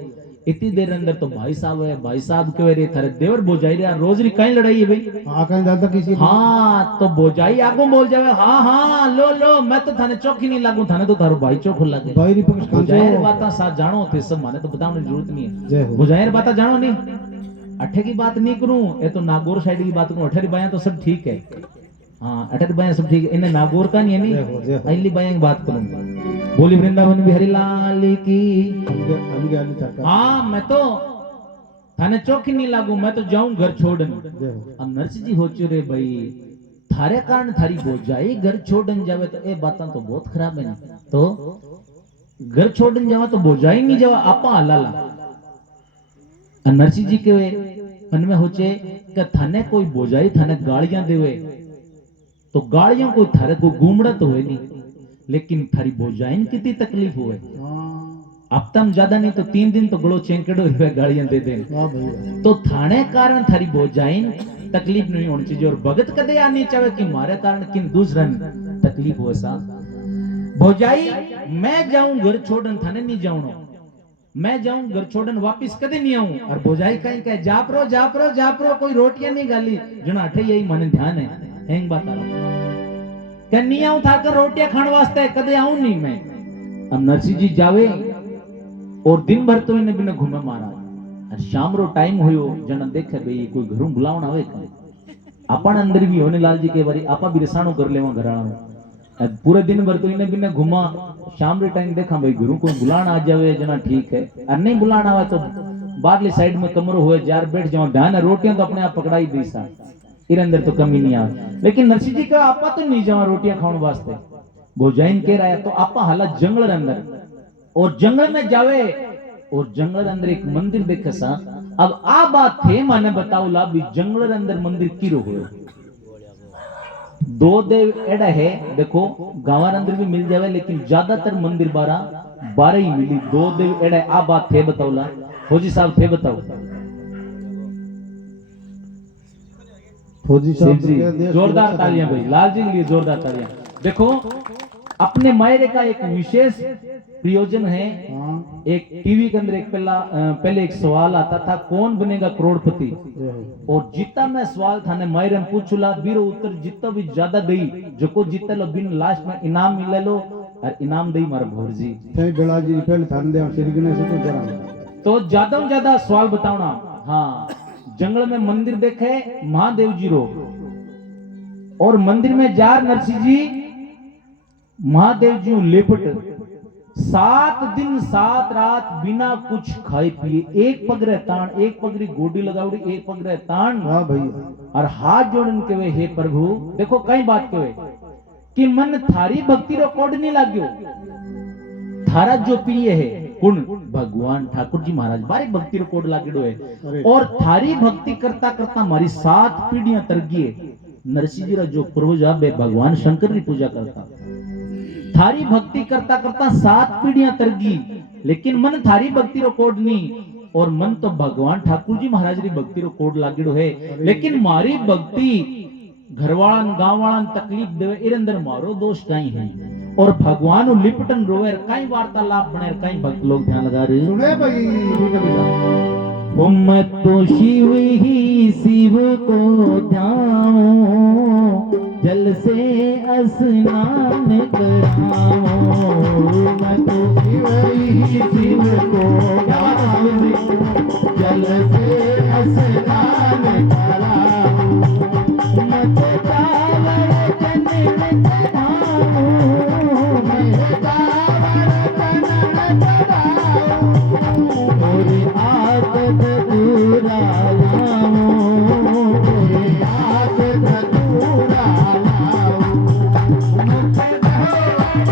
इतनी देर अंदर तो भाई साहब है, भाई साहब कह रहे थारे देवर बोझाई रे रोज री कहीं लड़ाई है भाई। कहीं ज्यादा किसी हाँ तो बोझाई आगो बोल जावे हाँ हाँ लो लो मैं तो थाने चौकी नहीं लागू, थाने तो थारो भाई चौक लागे। भाई री पक्ष बोझाई री बात साथ जानो थे सब माने तो बताने की जरूरत नहीं है। बोझाई री बात जानो नहीं, अठे की बात नहीं करूं ये तो नागौर साइड की बात करूं, अठेरी बाया तो सब ठीक है। हाँ अठेरी बाया सब ठीक है, इन्हें नागौर का नहीं है नहीं अली बाया की बात करूं। बोली वृंदावन बिहारी लाल की। हाँ मैं तो थाने चौकी नहीं लागू, मैं तो जाऊं घर छोड़न। अब नरसिंह जी हो चुरे भाई थारे कारण थारी बोझाई घर छोड़न जावे तो ए बात तो बहुत खराब है। तो घर छोड़न जावा तो बोझाई नहीं जावा आपा हलाला। नरसिंह जी के मन में होचे कि थाने कोई बोझाई थाने गालियां देवे तो गालियां कोई थारे को घूमड़ा तो है नहीं, लेकिन थारी बोझाई कितनी तकलीफ हुए। अब तम ज्यादा नहीं तो 3 दिन तो गलो चेंकड़ो हुए गालियां दे दे तो थाने कारण थारी बोझाई तकलीफ नहीं होनी चाहिए। और भगत कदे आनी चाहे कि मारे कारण किन दूसरा तकलीफ हो सा। बोझाई मैं जाऊं घर छोड़न थाने नहीं जाऊं, मैं जाऊं घर छोड़न वापिस कदे नहीं आऊं। और बोझाई कहीं कहे जापरो जापरो जापरो कोई रोटियां नहीं गाली जना अठे यही मन ध्यान है हेंग बात कह नहीं आऊं था कर रोटियां खाने वास्ते कदे आऊं नहीं मैं। अब नरसिंह जी जावे और दिन भर तो इन्हें बिना घूमे मारा और शाम रो टाइम होयो जना देखे भाई कोई घरों बुलावन आवे अपन अंदर भी होने लाल जी के बारी आपा भी रसाणो कर लेवा घराणो। पूरे दिन भर तो इन्हें बिना घुमा शाम रे टाइम देखा भाई गुरु को बुलाना आ जावे जना ठीक है, और नहीं बुलाना आवे तो बाहरली साइड में कमरो हुए जार बैठ जाओ ध्यान है रोटियां तो अपने आप पकड़ाई दी सा इर अंदर तो कमी नहीं आवे। लेकिन नरसिंह जी का आपा तो नहीं जावा रोटियां खाने वास्ते। बोझाइन कह रहा है तो आपा हालत जंगल अंदर और जंगल में जावे और जंगल अंदर एक मंदिर देखे सा। अब आ बात थे माने बताओ ला भी जंगल अंदर मंदिर किरो हो दो देव एड़ा है देखो गांव अंदर भी मिल जावे लेकिन ज्यादातर मंदिर 12 ही मिली। दो देव एड़ा आ बात थे बताओ ला फौजी साहब थे बताओ। फौजी साहब जोरदार तालियां भाई लाल जी के लिए जोरदार तालियां। देखो अपने मायरे का एक विशेष प्रयोजन है। एक टीवी के अंदर एक पहले एक सवाल आता था कौन बनेगा करोड़पति, और जितना मैं सवाल था ने मायरे में पूछूला बीरो उत्तर जितना भी ज्यादा दई जो को जीते लो बिन लास्ट में इनाम मिले लो और इनाम दई मारा भोर जी बेड़ा जी पहले थान दे श्री गणेश को जरा तो ज्यादा सवाल बताओना। हाँ जंगल में मंदिर देखे महादेव जी रो और मंदिर में जार नरसिंह जी महादेव जी लेपट 7 दिन 7 रात बिना कुछ खाए पिए एक पगरे तान एक पगरी गोडी लगावड़ी एक पगरे तान और हाथ जोड़न के वे हे प्रभु देखो कई बात के वे कि मन थारी भक्ति रो कोड नहीं लाग्यो थारा जो प्रिय है कुण भगवान ठाकुर जी महाराज बारी भक्ति रो कोड लागेडो है और थारी भक्ति करता करता हमारी 7 पीढ़ियां तर गई। नरसिंह जी जो पूर्वजा बे भगवान शंकर की पूजा करता थारी भक्ति करता करता 7 पीढ़ियां तर गई लेकिन मन थारी भक्ति रो कोड नहीं और मन तो भगवान ठाकुर जी महाराज री भक्ति रो कोड लागेडो है। लेकिन मारी भक्ति घरवाळान गांववाळान तकलीफ देवे एर अंदर मारो दोष कहीं है और भगवान लिपटन रोवे कई वार्तालाप बने कई भक्त लोग ध्यान लगा रहे सुने भाई मैं तो शिव ही शिव को ध्याऊं, जल से स्नान कराऊं। मैं तो शिव ही शिव को ध्याऊं, जल से स्नान कराऊं। मैं तो चावल चनन चढ़ाऊं, मैं चावल चनन चढ़ाऊं। और आग धतूरा लाऊं, आग धतूरा लाऊं। मुझे गड़गड़ गाल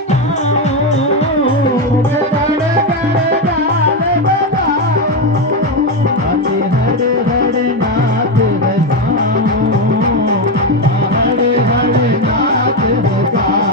बजाऊं, गड़गड़ गाल बजाऊं। आते हर हर नाथ बजाऊं, हर हर नाथ बजाऊं।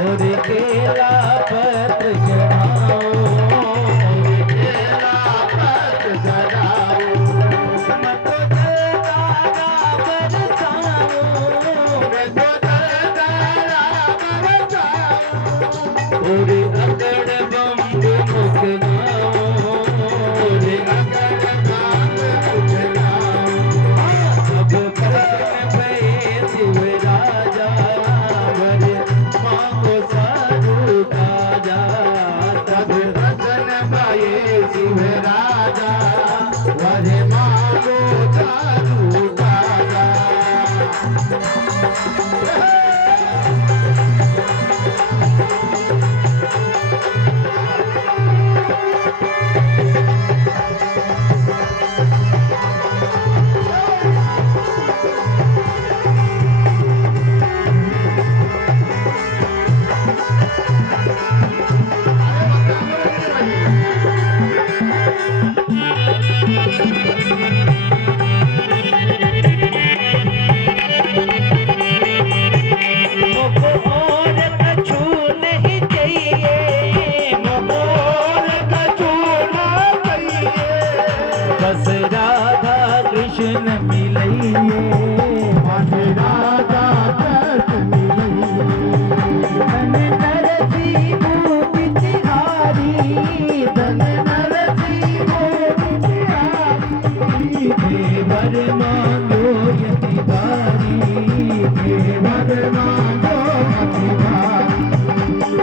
और केला पत्र चढ़ाओ, केला पत्र चढ़ाओ। मैं तो जलधारा बरसाऊं, मैं तो जलधारा बरसाऊं। और अगड़ बम्ब मुख गाऊं, और अगड़ बम्ब मुख गाऊं। अब प्रसन्न भये शिव राजा, वर मांगो साधु काजा। तब प्रसन्न भये शिव राजा, वर मांगो साधु काजा। मुझको और कछु नहीं चाहिए, मुझको और कछु ना चाहिए। बस राधा कृष्ण मिलइए, बस राधा कृष्ण मिलइए। धन नरसी भूप तिहारी, धन नरसी भूप तिहारी। देवर मांगो यति बारी, देवर मांगो यति बारी।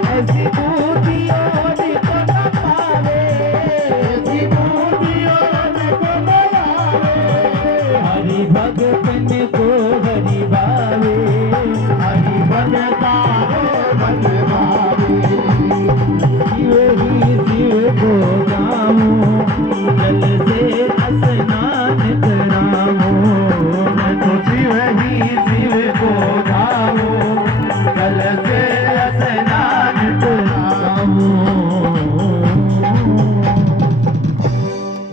ऐसी बूटियों को न पावे, ऐसी बूटियों को न पावे। हरि भगतन को हरि भावे, हरि भगता को भज भावे। शिव ही शिव को गाऊं, जल से स्नान कराऊं। मैं तो शिव ही शिव को गाऊं, जल से स्नान कराऊं।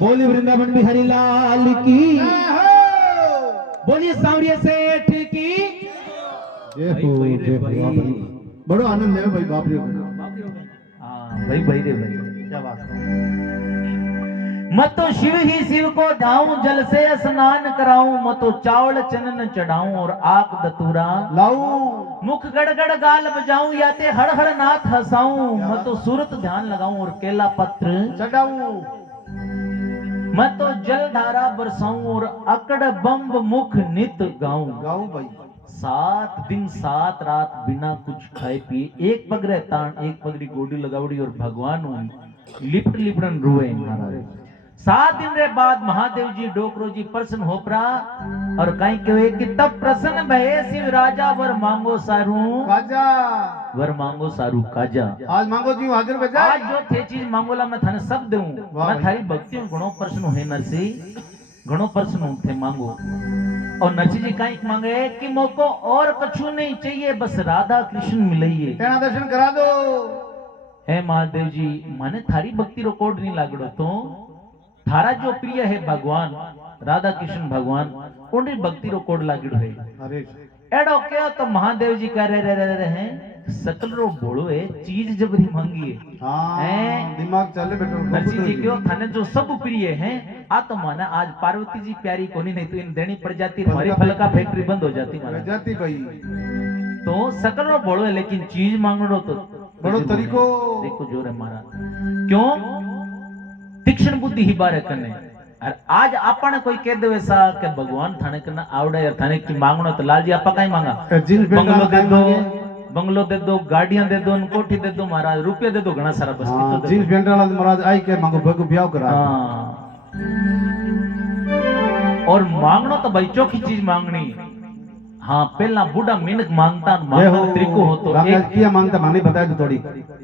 बोली वृंदावन बिहारी लाल की, बोलिए सांवरिया सेठ की। जय हो जय हो। बड़ो आनंद है भाई, बाप रे। भाई भाई रे भाई, क्या बात है। मैं तो शिव ही शिव को ध्याऊं, जल से स्नान कराऊं। मैं तो चावल चनन चढ़ाऊं, और आग दतूरा लाऊं, मुख गड़गड़ गाल बजाऊं। या ते हर हर नाथ हंसाऊं। मैं तो सूरत ध्यान लगाऊं, और केला पत्र चढ़ाऊं। मैं तो जलधारा बरसाऊं, और अकड़ बम्ब मुख नित गाऊं। गाऊं भाई। 7 दिन 7 रात बिना कुछ खाए पिए, एक पगरे ताण, एक पगड़ी गोडी लगावड़ी, और भगवान लिपट लिपटन रुए महाराज। 7 दिन रे बाद महादेव जी डोकरो जी प्रसन्न हो परा। और कहीं कहे कि तब प्रसन्न भये शिव राजा वर मांगो सारू काजा वर मांगो सारू काजा। आज मांगो जी हाजिर बजा आज जो थे चीज मांगोला मैं थाने सब दूं। वाह मैं भाई। थारी भक्ति में घणो प्रश्न है नरसी, घणो प्रश्न हूं थे मांगो। और नरसी जी कहीं मांगे कि मोको और कछु नहीं चाहिए, बस राधा कृष्ण मिलइए। तेना दर्शन करा दो। हे महादेव जी माने थारी भक्ति रो कोड नहीं लागड़ो तो थारा जो प्रिय है भगवान राधा कृष्ण भगवान उनकी भक्ति रो कोड लागड़ो है। अरे एडो के तो महादेव जी कह रहे हैं सकल रो बोलो है चीज जबरी मांगी है। हाँ दिमाग चले बेटो नरसिंह जी क्यों थाने जो सब प्रिय है आ तो माना आज पार्वती जी प्यारी कोनी नहीं तो इन देनी पड़ जाती, हमारी फलका फैक्ट्री बंद हो जाती महाराज। जाती भाई तो सकल रो बोलो है लेकिन चीज मांगो तो बड़ो तरीको देखो जोर है मारा क्यों तीक्ष्ण बुद्धि ही बारे कने। और आज आपने कोई कह दे वैसा कि भगवान थाने कना आवड़े या थाने की मांगनो तो लाल जी आपा काई मांगा बंगलो दे दो, बंगलो दे दो, गाड़ियां दे दो, कोठी दे दो महाराज, रुपये दे दो घना सारा बस हाँ, जीन्स पैंट वाला महाराज आई के मांगो भगो ब्याह करा। हाँ। और मांगनो तो भाई चौकी चीज मांगनी। हाँ पहला बूढ़ा मिनक मांगता मांगनो तरीको हो तो एक किया मांगता माने बताए तो थोड़ी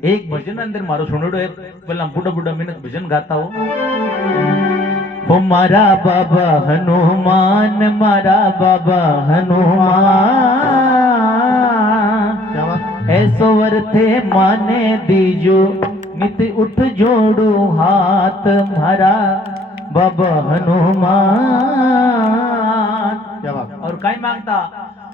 एक भजन अंदर मारो सुनोड़ो है पहला बूढ़ा बूढ़ा मिनक भजन गाता हो मारा बाबा हनुमान, मारा बाबा हनुमान क्या बात ऐसो वर्थे माने दीजो नित उठ जोड़ू हाथ मारा बाबा हनुमान। क्या बात और काई मांगता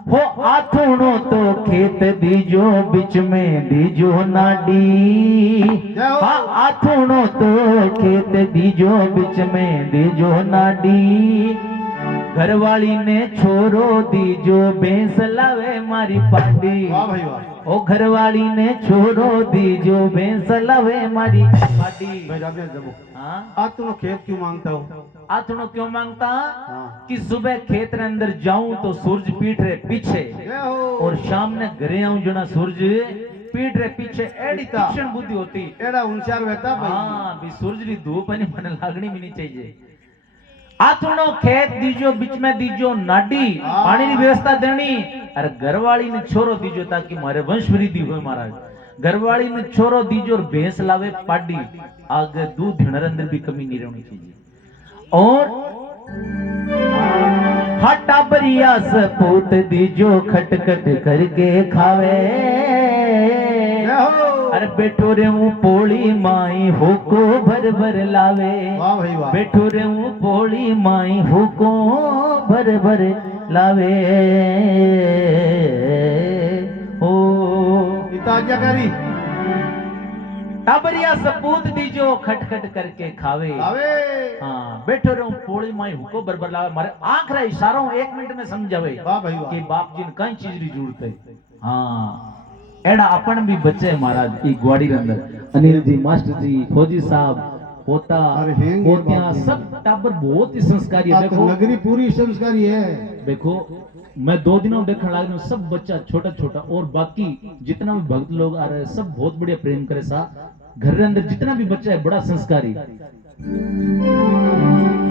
हो आथुणो तो खेत दीजो बिच में दीजो नाडी। हाँ आथुणो तो खेत दीजो बिच में दीजो नाडी। घरवाली ने छोरो दीजो भैंस लावे मारी पाडी। वाह भाई वाह ओ घरवाली ने छोरो दीजो भैंस लावे मारी पाडी। भाई राजा जबो हाँ आज तुम खेत क्यों मांगता हो? आथुणो क्यों मांगता हाँ कि सुबह खेत के अंदर जाऊं तो सूरज पीठ रे पीछे जय हो और शाम ने घरे आऊं जना सूरज पीठ रे पीछे एडी तीक्ष्ण बुद्धि होती। एड़ा होशियार रहता भाई हाँ भी सूरज री धूप ने मन लागनी भी नहीं चाहिए। आथुणो खेत दीजो बीच में दीजो नाडी पानी की व्यवस्था देनी। अरे घरवाली ने छोरो दीजो ताकि मारे वंश वृद्धि हो महाराज। घरवाली ने छोरो दीजो और भैंस लावे पाडी आगे दूध धनर अंदर भी कमी नहीं रहनी चाहिए। और हटा बरिया सपूत दीजो खटखट करके खावे। अरे बैठो रे हूँ पोली माई हुको भर भर लावे। वाह भाई वाह बैठो रे हूँ पोली माई हुको भर भर लावे। ओ इतना आज्ञाकारी टाबरिया सपूत दीजो खटखट करके खावे। आवे हाँ बैठो रहूं पोड़ी माई हुको बरबर लावे मारे आंख रा इशारों 1 मिनट में समझावे वाह भाई वाह कि बाप जी ने कई चीज री जरूरत है। हाँ एड़ा अपन भी बच्चे महाराज ई ग्वाड़ी रे अंदर अनिल जी मास्टर जी फौजी साहब पोता अरे हेंगे पोतियां बाप रे। सब टाबर बहुत ही संस्कारी है। आज तो देखो नगरी पूरी संस्कारी है देखो मैं 2 दिनों देखने लग रहा हूँ सब बच्चा छोटा छोटा और बाकी जितना भी भक्त लोग आ रहे हैं सब बहुत बढ़िया प्रेम करे सा। घर के अंदर जितना भी बच्चा है बड़ा संस्कारी।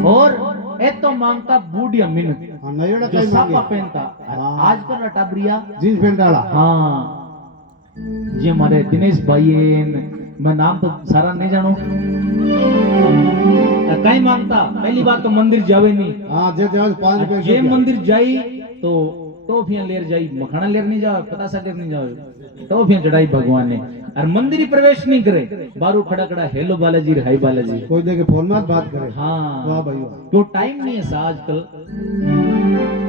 और ए तो मांगता बूढ़िया मिनट हाँ नयोड़ा जो काय सापा मांगे पहनता हाँ। आजकल ना टाबरिया जीन्स पैंट वाला हाँ ये हमारे दिनेश भाई है, मैं नाम तो सारा नहीं जानू। कहीं मांगता पहली बात तो मंदिर जावे नहीं। हाँ जे 5 रुपए ये मंदिर जाई तो टॉफियां लेर जाई मखाना लेर नहीं जाओ पतासा लेर नहीं जाओ टॉफियां चढ़ाई भगवान ने और मंदिर ही प्रवेश नहीं करे बारू खड़ा खड़ा हेलो बालाजी हाय बालाजी कोई देखे फोन में बात करे हाँ वाह भाई वाह तो टाइम नहीं है सा आजकल।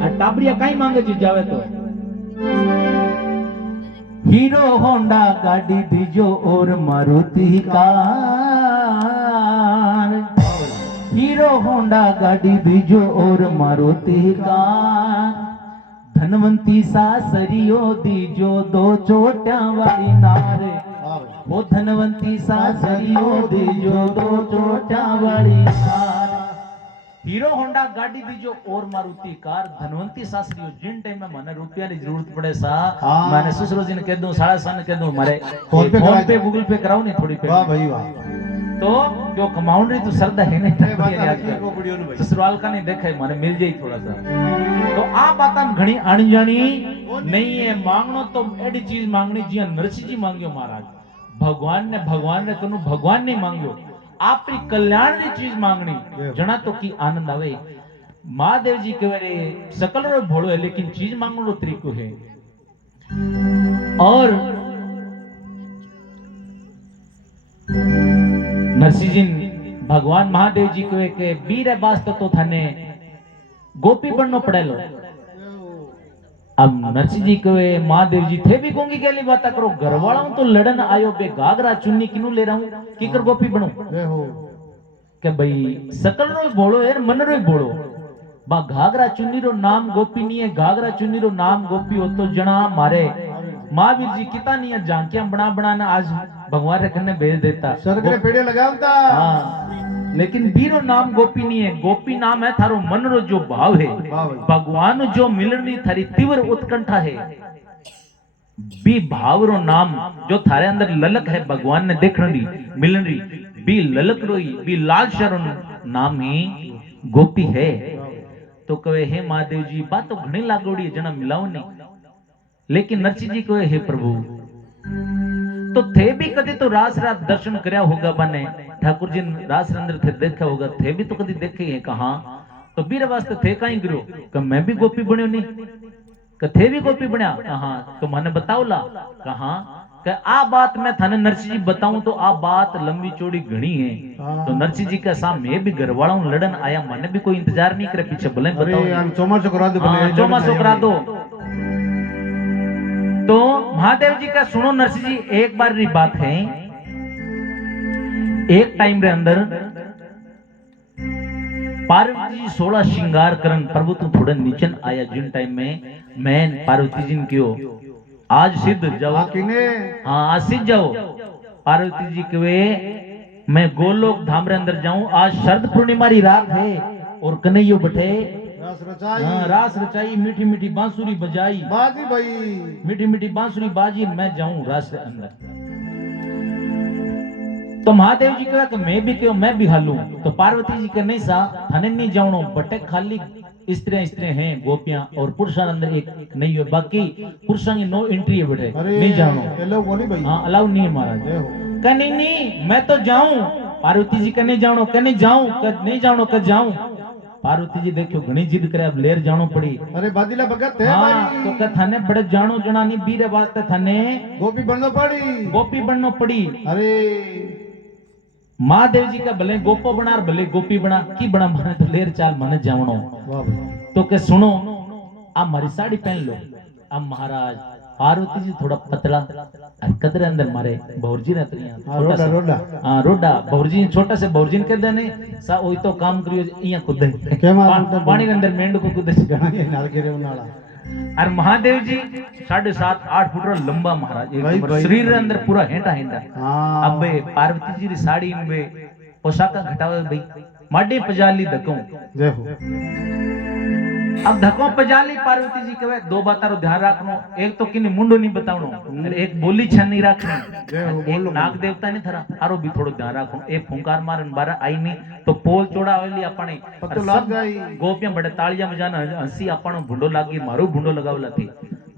और टाबरिया कहीं मांगे जी जावे तो हीरो होंडा गाड़ी दीजो और मारुति कार। हीरो होंडा गाड़ी दीजो और मारुति कार। धनवंती सासरियो दीजो 2 चोटियां वाली नार। वाह भाई वो धनवंती सासरियो दीजो 2 चोटियां वाली नार। हीरो होंडा गाड़ी दीजो और मारुति कार। धनवंती सासरियो जिन टाइम में मने रुपया की जरूरत पड़े सा हाँ। मैंने ससुर जी ने कह दूं साढ़े सन कह दूं मारे फोन पे फोन कराए पे गूगल पे कराओ नहीं थोड़ी पे वाह भाई वाह तो जो कमाउंड रही तो सरदा है नहीं ये बात आजकल। को वीडियो ने भाई ससुराल का नहीं देखा है, माने मिल जाए थोड़ा सा। तो आ बात हम घनी आनी जानी नहीं है। मांगनो तो एडी चीज मांगनी जिया नरसिंह जी मांगियो महाराज। भगवान ने कनु भगवान नहीं मांगियो, आपरी कल्याण री चीज मांगनी जना तो की आनंद आवे। महादेव जी कहे रे सकल रो भोळो है, लेकिन चीज मांगनो रो तरीको है। और नरसिंह जी भगवान महादेव जी कहे के बीर वास्ते तो थाने गोपी बननो पड़ेलो। अब नरसिंह जी कहे महादेव जी थे भी गोंगी के लिए बात करो, घरवाला तो लड़न आयो बे घाघरा चुन्नी किनु ले रहा हूं की कर गोपी बनूं के भाई सकल रो बोलो है मन रो बोलो। बा घाघरा चुन्नी रो नाम गोपी नहीं है, घाघरा चुन्नी रो नाम गोपी हो तो जना मारे महावीर जी किता नहीं है झांकियां बना बनाना आज भगवान रे कन्ने भेज देता, स्वर्ग रे पेड़े लगावता। हाँ, लेकिन बीरो नाम गोपी नहीं है। गोपी नाम है थारो मन रो जो भाव है, भगवान जो मिलनी थारी तीव्र उत्कंठा है। बी भाव रो नाम जो थारे अंदर ललक है भगवान ने देखनी मिलनी बी ललक रोई बी लालसा रो नाम ही गोपी है। तो कहे हे महादेव जी बात तो घणी लागोड़ी जना मिलाओ नहीं, लेकिन नरसिंह जी कहे हे प्रभु तो थे भी कभी तो रास रात दर्शन करया होगा बने ठाकुर जी रास अंदर थे देखा होगा, थे भी तो कभी देखे हैं कहा तो बीर वास्ते थे कहीं गिरो कि मैं भी गोपी बन्यो नहीं थे भी गोपी बन्या कहा तो मैंने बताओ ला कहा आ बात मैं थाने नरसिंह जी बताऊं तो आ बात लंबी चौड़ी घनी है। तो नरसिंह जी का सामने भी घर वाला लड़न आया, मैंने भी कोई इंतजार नहीं करे पीछे भले बताओ चौमासो करा दो, चौमासो करा दो। तो महादेव जी का सुनो नरसिंह जी एक बार री बात है, एक टाइम रे अंदर पार्वती जी 16 श्रृंगार करन प्रभु तू थोड़ा नीचन आया जिन टाइम में मैं पार्वती जी क्यों आज सिद्ध जाओ हाँ आज सिद्ध जाओ। पार्वती जी कहे मैं गोलोक धाम रे अंदर जाऊं, आज शरद पूर्णिमा री रात है और कन्हैया बैठे रास रचाई मीठी मीठी बांसुरी बजाई बाजी भाई मीठी मीठी बांसुरी बाजी मैं जाऊं रास के अंदर। तो महादेव जी कहा कि मैं भी क्यों मैं भी हालूं। तो पार्वती जी के नहीं सा थाने नहीं जाऊं बटे खाली स्त्रियां हैं गोपियां और पुरुषां अंदर एक नहीं हो, बाकी पुरुषां की नो एंट्री है बेटे नहीं जाऊं। हाँ अलाउ नहीं है महाराज का नहीं मैं तो जाऊं। पार्वती जी का नहीं जाऊं का नहीं जाऊं का नहीं जाऊं का जाऊं। पार्वती जी देखो घनी जिद करे अब लेर जानो पड़ी। अरे बादीला भगत है भाई तो का थाने बड़े जानो जना नहीं बीरे वास्ते थाने गोपी बननो पड़ी। अरे महादेव जी का भले गोपो बना भले गोपी बना की बना माने तो लेर चाल माने जावनो। तो के सुनो आप हमारी साड़ी पहन लो। अब महाराज पार्वती जी थोड़ा पतला कदरे अंदर मारे बहुरजी रहते हैं हाँ रोडा बहुरजी छोटा से बहुरजी के देने सा वही तो काम करियो इया खुद पानी के अंदर मेंढ को खुद नाल के रे उनाला। और महादेव जी 7.5-8 फुट लंबा महाराज शरीर अंदर पूरा हेंटा हेंटा। अब पार्वती जी री साड़ी में पोशाका घटावे भाई माडी पजाली धक्कों अब धक्कों पजाली पार्वती जी कहे दो बातारो ध्यान रखनो, एक तो किन्हीं मुंडो नहीं बतावनो, एक बोली छन नहीं रखनी, एक नाग देवता नहीं थरा आरो भी थोड़ो ध्यान रखो। एक फुंकार मारन बारा आई नहीं तो पोल चोड़ा वाली अपने गोपियां बड़े तालियां बजाना हंसी अपनो भूंडो लागी मारो भूंडो लगावला थी।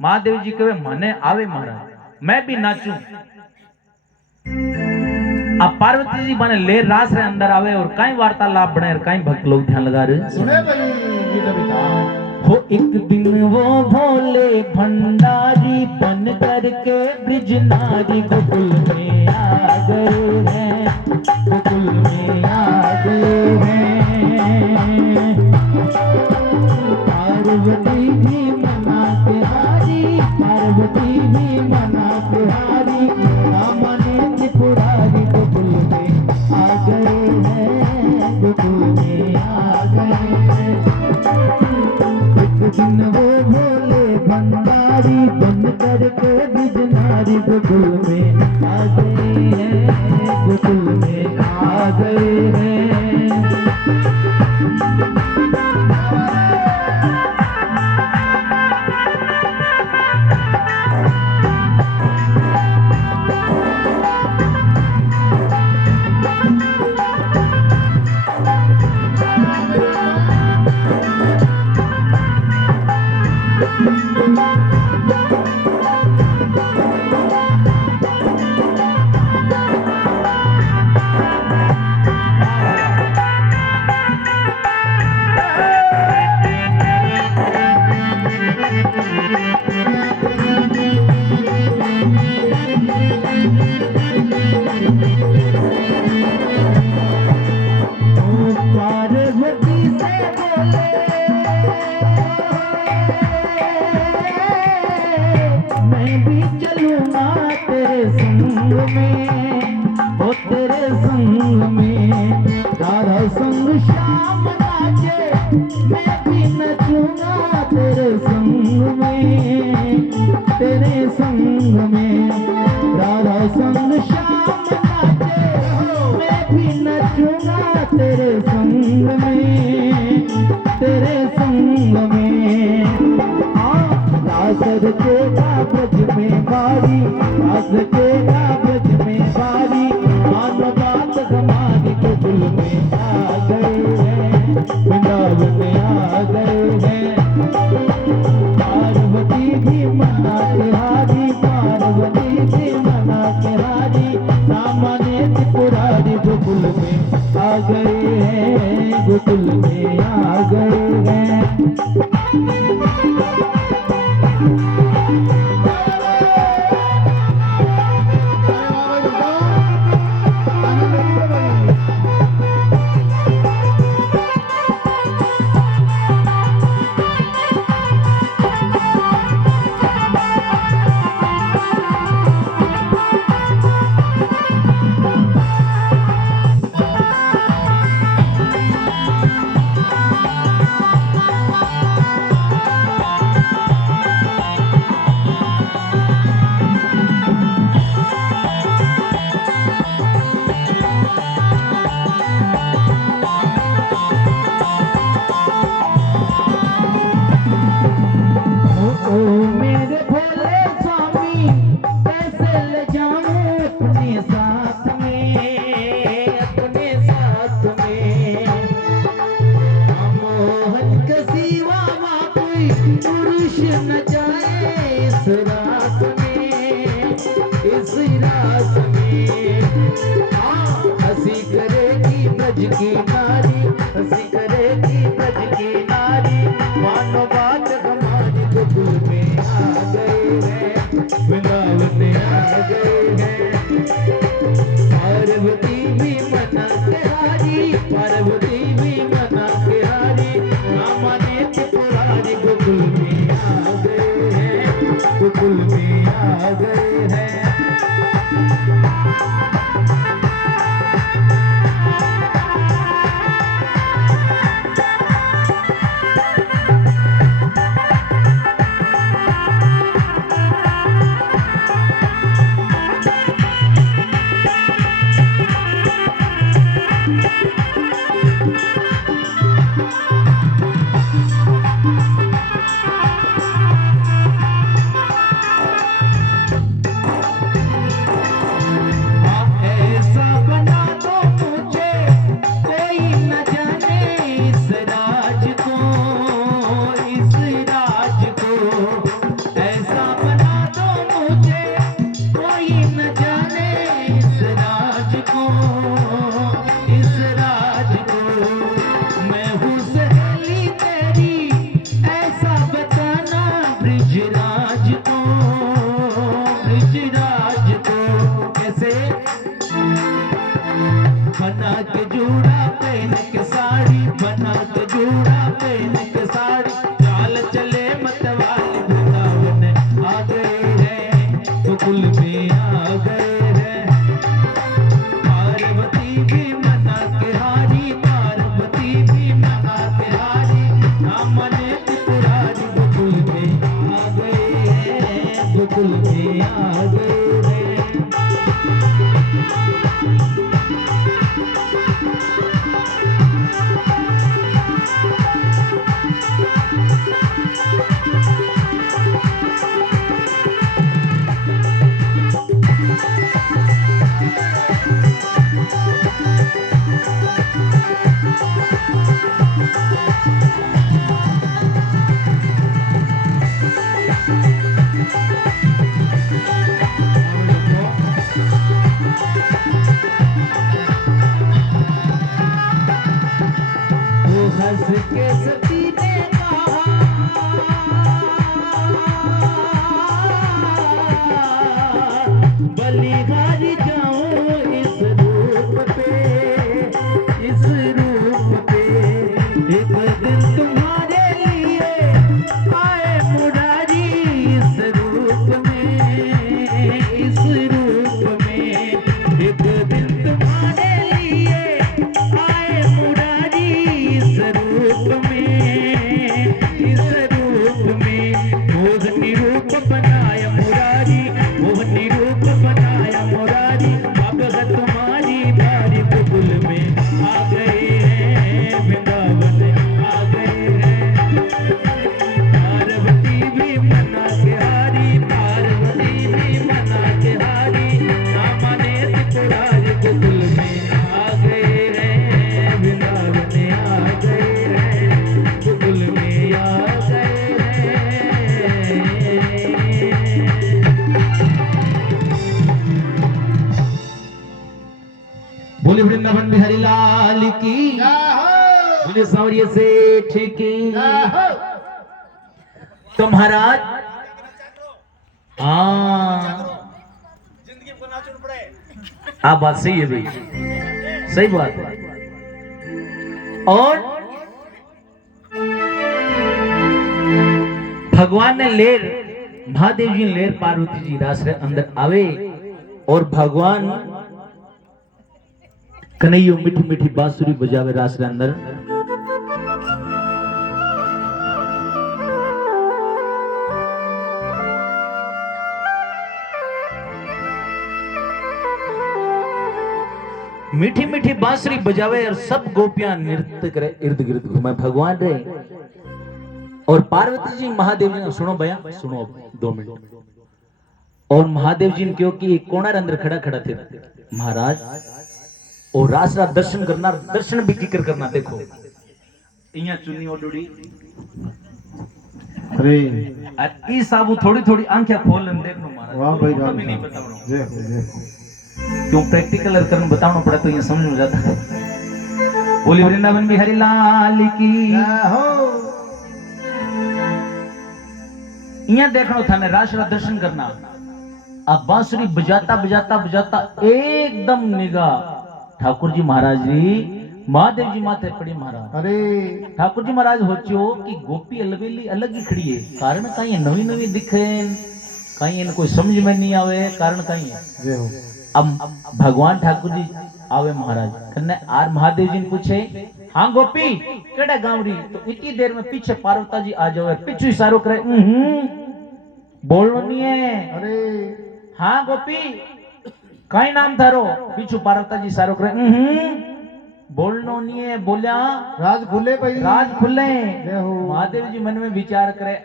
महादेव जी कहे मने आवे महाराज मैं भी नाचूं। अब पार्वती जी बने ले रास रे अंदर आवे और कई वार्तालाप बने और कई भक्त लोग ध्यान लगा रहे सुने भाई हो। एक दिन वो भोले भंडारी बन करके ब्रिज नारी गोकुल में आ गए हैं, गोकुल में आ गए हैं। पार्वती भी मना के हारी, पार्वती भी मना के हारी, सामने त्रिपुरारी गोकुल में आ गए हैं, गोकुल में आ गए हैं। एक दिन वो भोले भंडारी बन करके बिजनारी गोकुल में आ गए हैं, गोकुल में आ गए हैं। पार्वती से बोले मैं भी चलूंगा तेरे संग में, ओ तेरे संग में। राधा संग श्याम नाचे मैं भी नचूंगा तेरे संग में, तेरे संग में। राधा संग श्याम नाचे मैं भी नचूंगा तेरे संग में, तेरे संग में। रास रचेगा ब्रज में बारी, रास रचेगा ब्रज में बारी। मानो बात हमारी गोकुल में आ गए हैं, वृंदावन में आ गए हैं। पार्वती भी मना के हारी, पार्वती भी मना के हारी। सामान्य त्रिपुरारी गोकुल में आ गए हैं, गोकुल में आ गए हैं। न जाए इस रात में, इस रात में। हंसी करेगी ब्रज की नारी, हंसी करेगी ब्रज की नारी। मानो बात हमारी गोकुल में आ गए हैं, वृंदावन में आ गए हैं। पार्वती भी मना के हारी, पार्वती भी मना के हारी। रामाने त्रिपुरारी गोकुल में आ गए हैं, गोकुल में आ गए हैं। बना के जूड़ा पहन के साड़ी, बना के जूड़ा पहन के साड़ी। चाल चले मतवाले वृंदावन आ गए हैं, गोकुल में आ गए हैं। पार्वती भी मना के हारी, पार्वती भी मना के हारी। रामने त्रिपुरारी गोकुल में आ गए हैं, गोकुल में आ गए हैं। हंस के सती ने कहा, बलिहारी जाऊं इस रूप पे, इस रूप पे। की, बोले सौर्य सेठ की। तो महाराज आप बात सही है भाई, सही बात है। और भगवान ने लेर, महादेव जी लेर पार्वती जी रास रे अंदर आवे और भगवान कन्हैया मीठी मीठी बांसुरी बजावे रास रे अंदर। मीठी मीठी बांसुरी बजावे और सब गोपियां नृत्य करे, इर्द गिर्द घूमे भगवान रे। और पार्वती जी महादेव जी, सुनो भैया सुनो 2 मिनट। और महादेव जी क्योंकि एक कोना अंदर खड़ा खड़ा थे महाराज, और रास रात दर्शन करना, दर्शन भी जिक्र करना। देखो इया चुन्नी ओडुड़ी, अरे ई साबू थोड़ी थोड़ी आंखें खोल देखो महाराज। वाह भाई तो वाह, भी नहीं बताऊं जय हो जय हो। क्यों प्रैक्टिकल करना बताना पड़ा तो ये समझ में जाता है। बोली वृंदावन बिहारी लाल की यहाँ देखना था ने रास रात दर्शन करना। अब बांसुरी बजाता बजाता बजाता एकदम निगाह ठाकुर जी महाराज जी महादेव जी माथे पड़ी महाराज। अरे ठाकुर जी महाराज होचो कि गोपी अलवेली अलग ही खड़ी है, कारण कहीं नवी नवी दिखे, कहीं इनको समझ में नहीं आवे, कारण कहीं है। जय हो। अब भगवान ठाकुर जी आवे महाराज कन्ने आर महादेव जी ने पूछे, हाँ गोपी केड़ा गांवरी? तो इतनी देर में पीछे पार्वती जी आ जाओ, पीछे इशारो करे, बोलनो नहीं है। अरे हाँ गोपी कई नाम थारो? पीछू पार्वती जी इशारो करे, बोलनो नहीं है। बोलिया राज खुले भाई, राज खुले। जय हो। महादेव जी मन में विचार करे,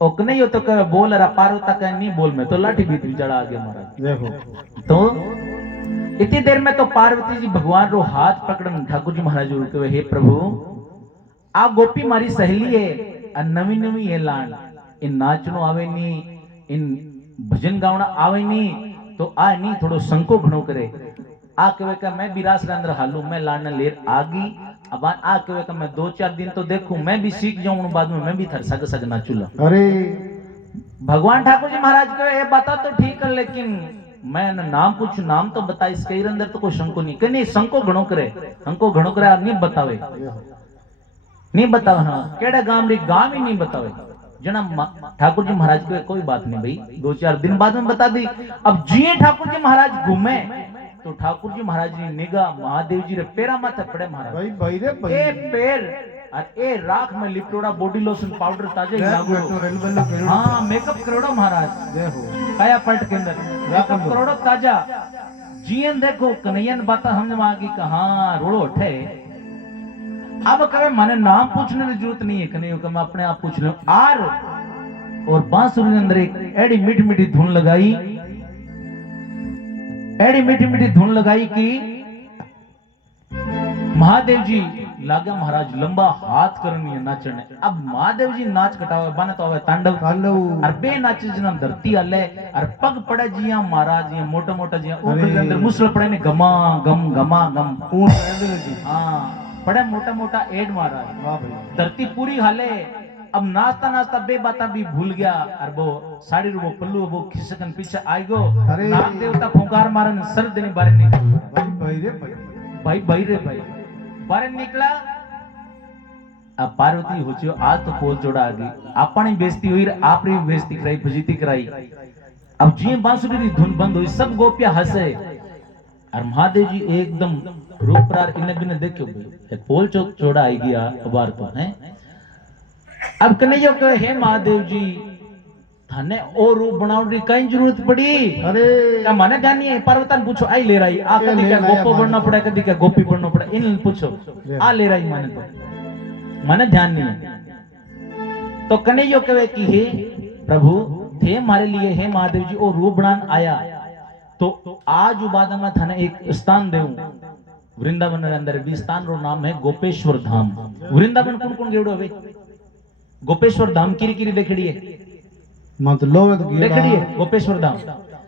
ओक नहीं हो तो कहे बोल, अरा पार्वती कहे नहीं बोल, में तो लाठी बीत चढ़ा आगे महाराज। जय हो। तो इतनी देर में तो पार्वती जी भगवान रो हाथ पकड़न ठाकुर जी महाराज रुके हुए, हे प्रभु आ गोपी मारी सहेली है, नवी नवी है लान, इन नाचनो आवे नी, इन भजन गावना आवे नी, तो आ नहीं थोड़ो संको घणो करे। आ कहे का मैं भी रास अंदर हालू, मैं लान लेर आगी। अब आ कहे का मैं 2-4 दिन तो देखूं, मैं भी सीख जाऊं, बाद में मैं भी थर सग सग नाचूला। अरे भगवान ठाकुर जी महाराज कहे ये बता तो ठीक है, लेकिन मैं नाम पूछू, नाम तो बता, इसके अंदर तो कोई शंको नहीं। नहीं शंको घणो करे, शंको घणो करे नहीं बतावे, नहीं बतावे। हाँ केड़ा गांव री गांव ही नहीं बतावे जना। ठाकुर जी महाराज को कोई बात नहीं भाई, 2-4 दिन बाद में बता दी। अब जिए ठाकुर जी महाराज घूमे तो ठाकुर जी महाराज की निगाह महादेव जी रे पैरा माथे पड़े महाराज। भाई भाई रे भाई, ए पैर और ए राख में लिपटोड़ा बॉडी लोशन पाउडर ताजे लागू। हाँ मेकअप करोड़ो महाराज। जय हो। काया पलट के अंदर मेकअप करोड़ो ताजा। जीएन देखो कन्हैया ने बात समझ में आ गई, कहा रोड़ो उठे। अब कहे मैंने नाम पूछने की जरूरत नहीं है, कन्हैया को मैं अपने आप पूछ लूं। आर और बांसुरी के अंदर एक एडी मीठी मीठी धुन लगाई, एडी मीठी मीठी धुन लगाई कि महादेव जी लागे महाराज लंबा हाथ करनी है नाचने। अब महादेव जी नाच कटावे बने तो तांडव तांडव और बे नाचे जना धरती हले और पग पड़े जिया महाराज जिया मोटा मोटा जिया ऊपर के अंदर मुसल पड़े ने गमा गम ऊन हाँ पड़े मोटा मोटा एड महाराज। वाह भाई। धरती पूरी हाले। अब नाचता नाचता बे बाता भी भूल गया और वो साड़ी वो पल्लू वो खिसकन पीछे आई गो। अरे नाग देवता फुंकार मारन सर देने बारे निकला। भाई भाई रे भाई, भाई भाई रे भाई बारे निकला। अब पार्वती हो चियो आज तो पोल जोड़ा आ गई, अपनी बेइज्जती हुई, आपरी बेइज्जती कराई, फजीती कराई। अब जी बांसुरी की धुन बंद हुई, सब गोपियां हंसे और महादेव जी एकदम रूप प्रार इन्हें बिने देखो भाई पोल जोड़ा आई गया बार तो है। अब कन्हैया कहे हे महादेव जी थाने और रूप बनाने की कई जरूरत पड़ी? अरे क्या माने ध्यान नहीं है? पार्वती ने पूछो आई ले रही आ, कभी क्या गोपो बनना पड़ा, कभी क्या गोपी बनना पड़ा, इन पूछो आ ले रही माने तो माने ध्यान नहीं है। तो कन्हैया कहे कि हे प्रभु थे हमारे लिए, हे महादेव जी और रूप बनान आया तो आज बाद में थाने एक स्थान देऊं वृंदावन के अंदर भी स्थान रो नाम है गोपेश्वर धाम। वृंदावन कौन कौन गेड़ो है? गोपेश्वर धाम किरी किरी देखड़ी है मतलब देखड़ी है गोपेश्वर धाम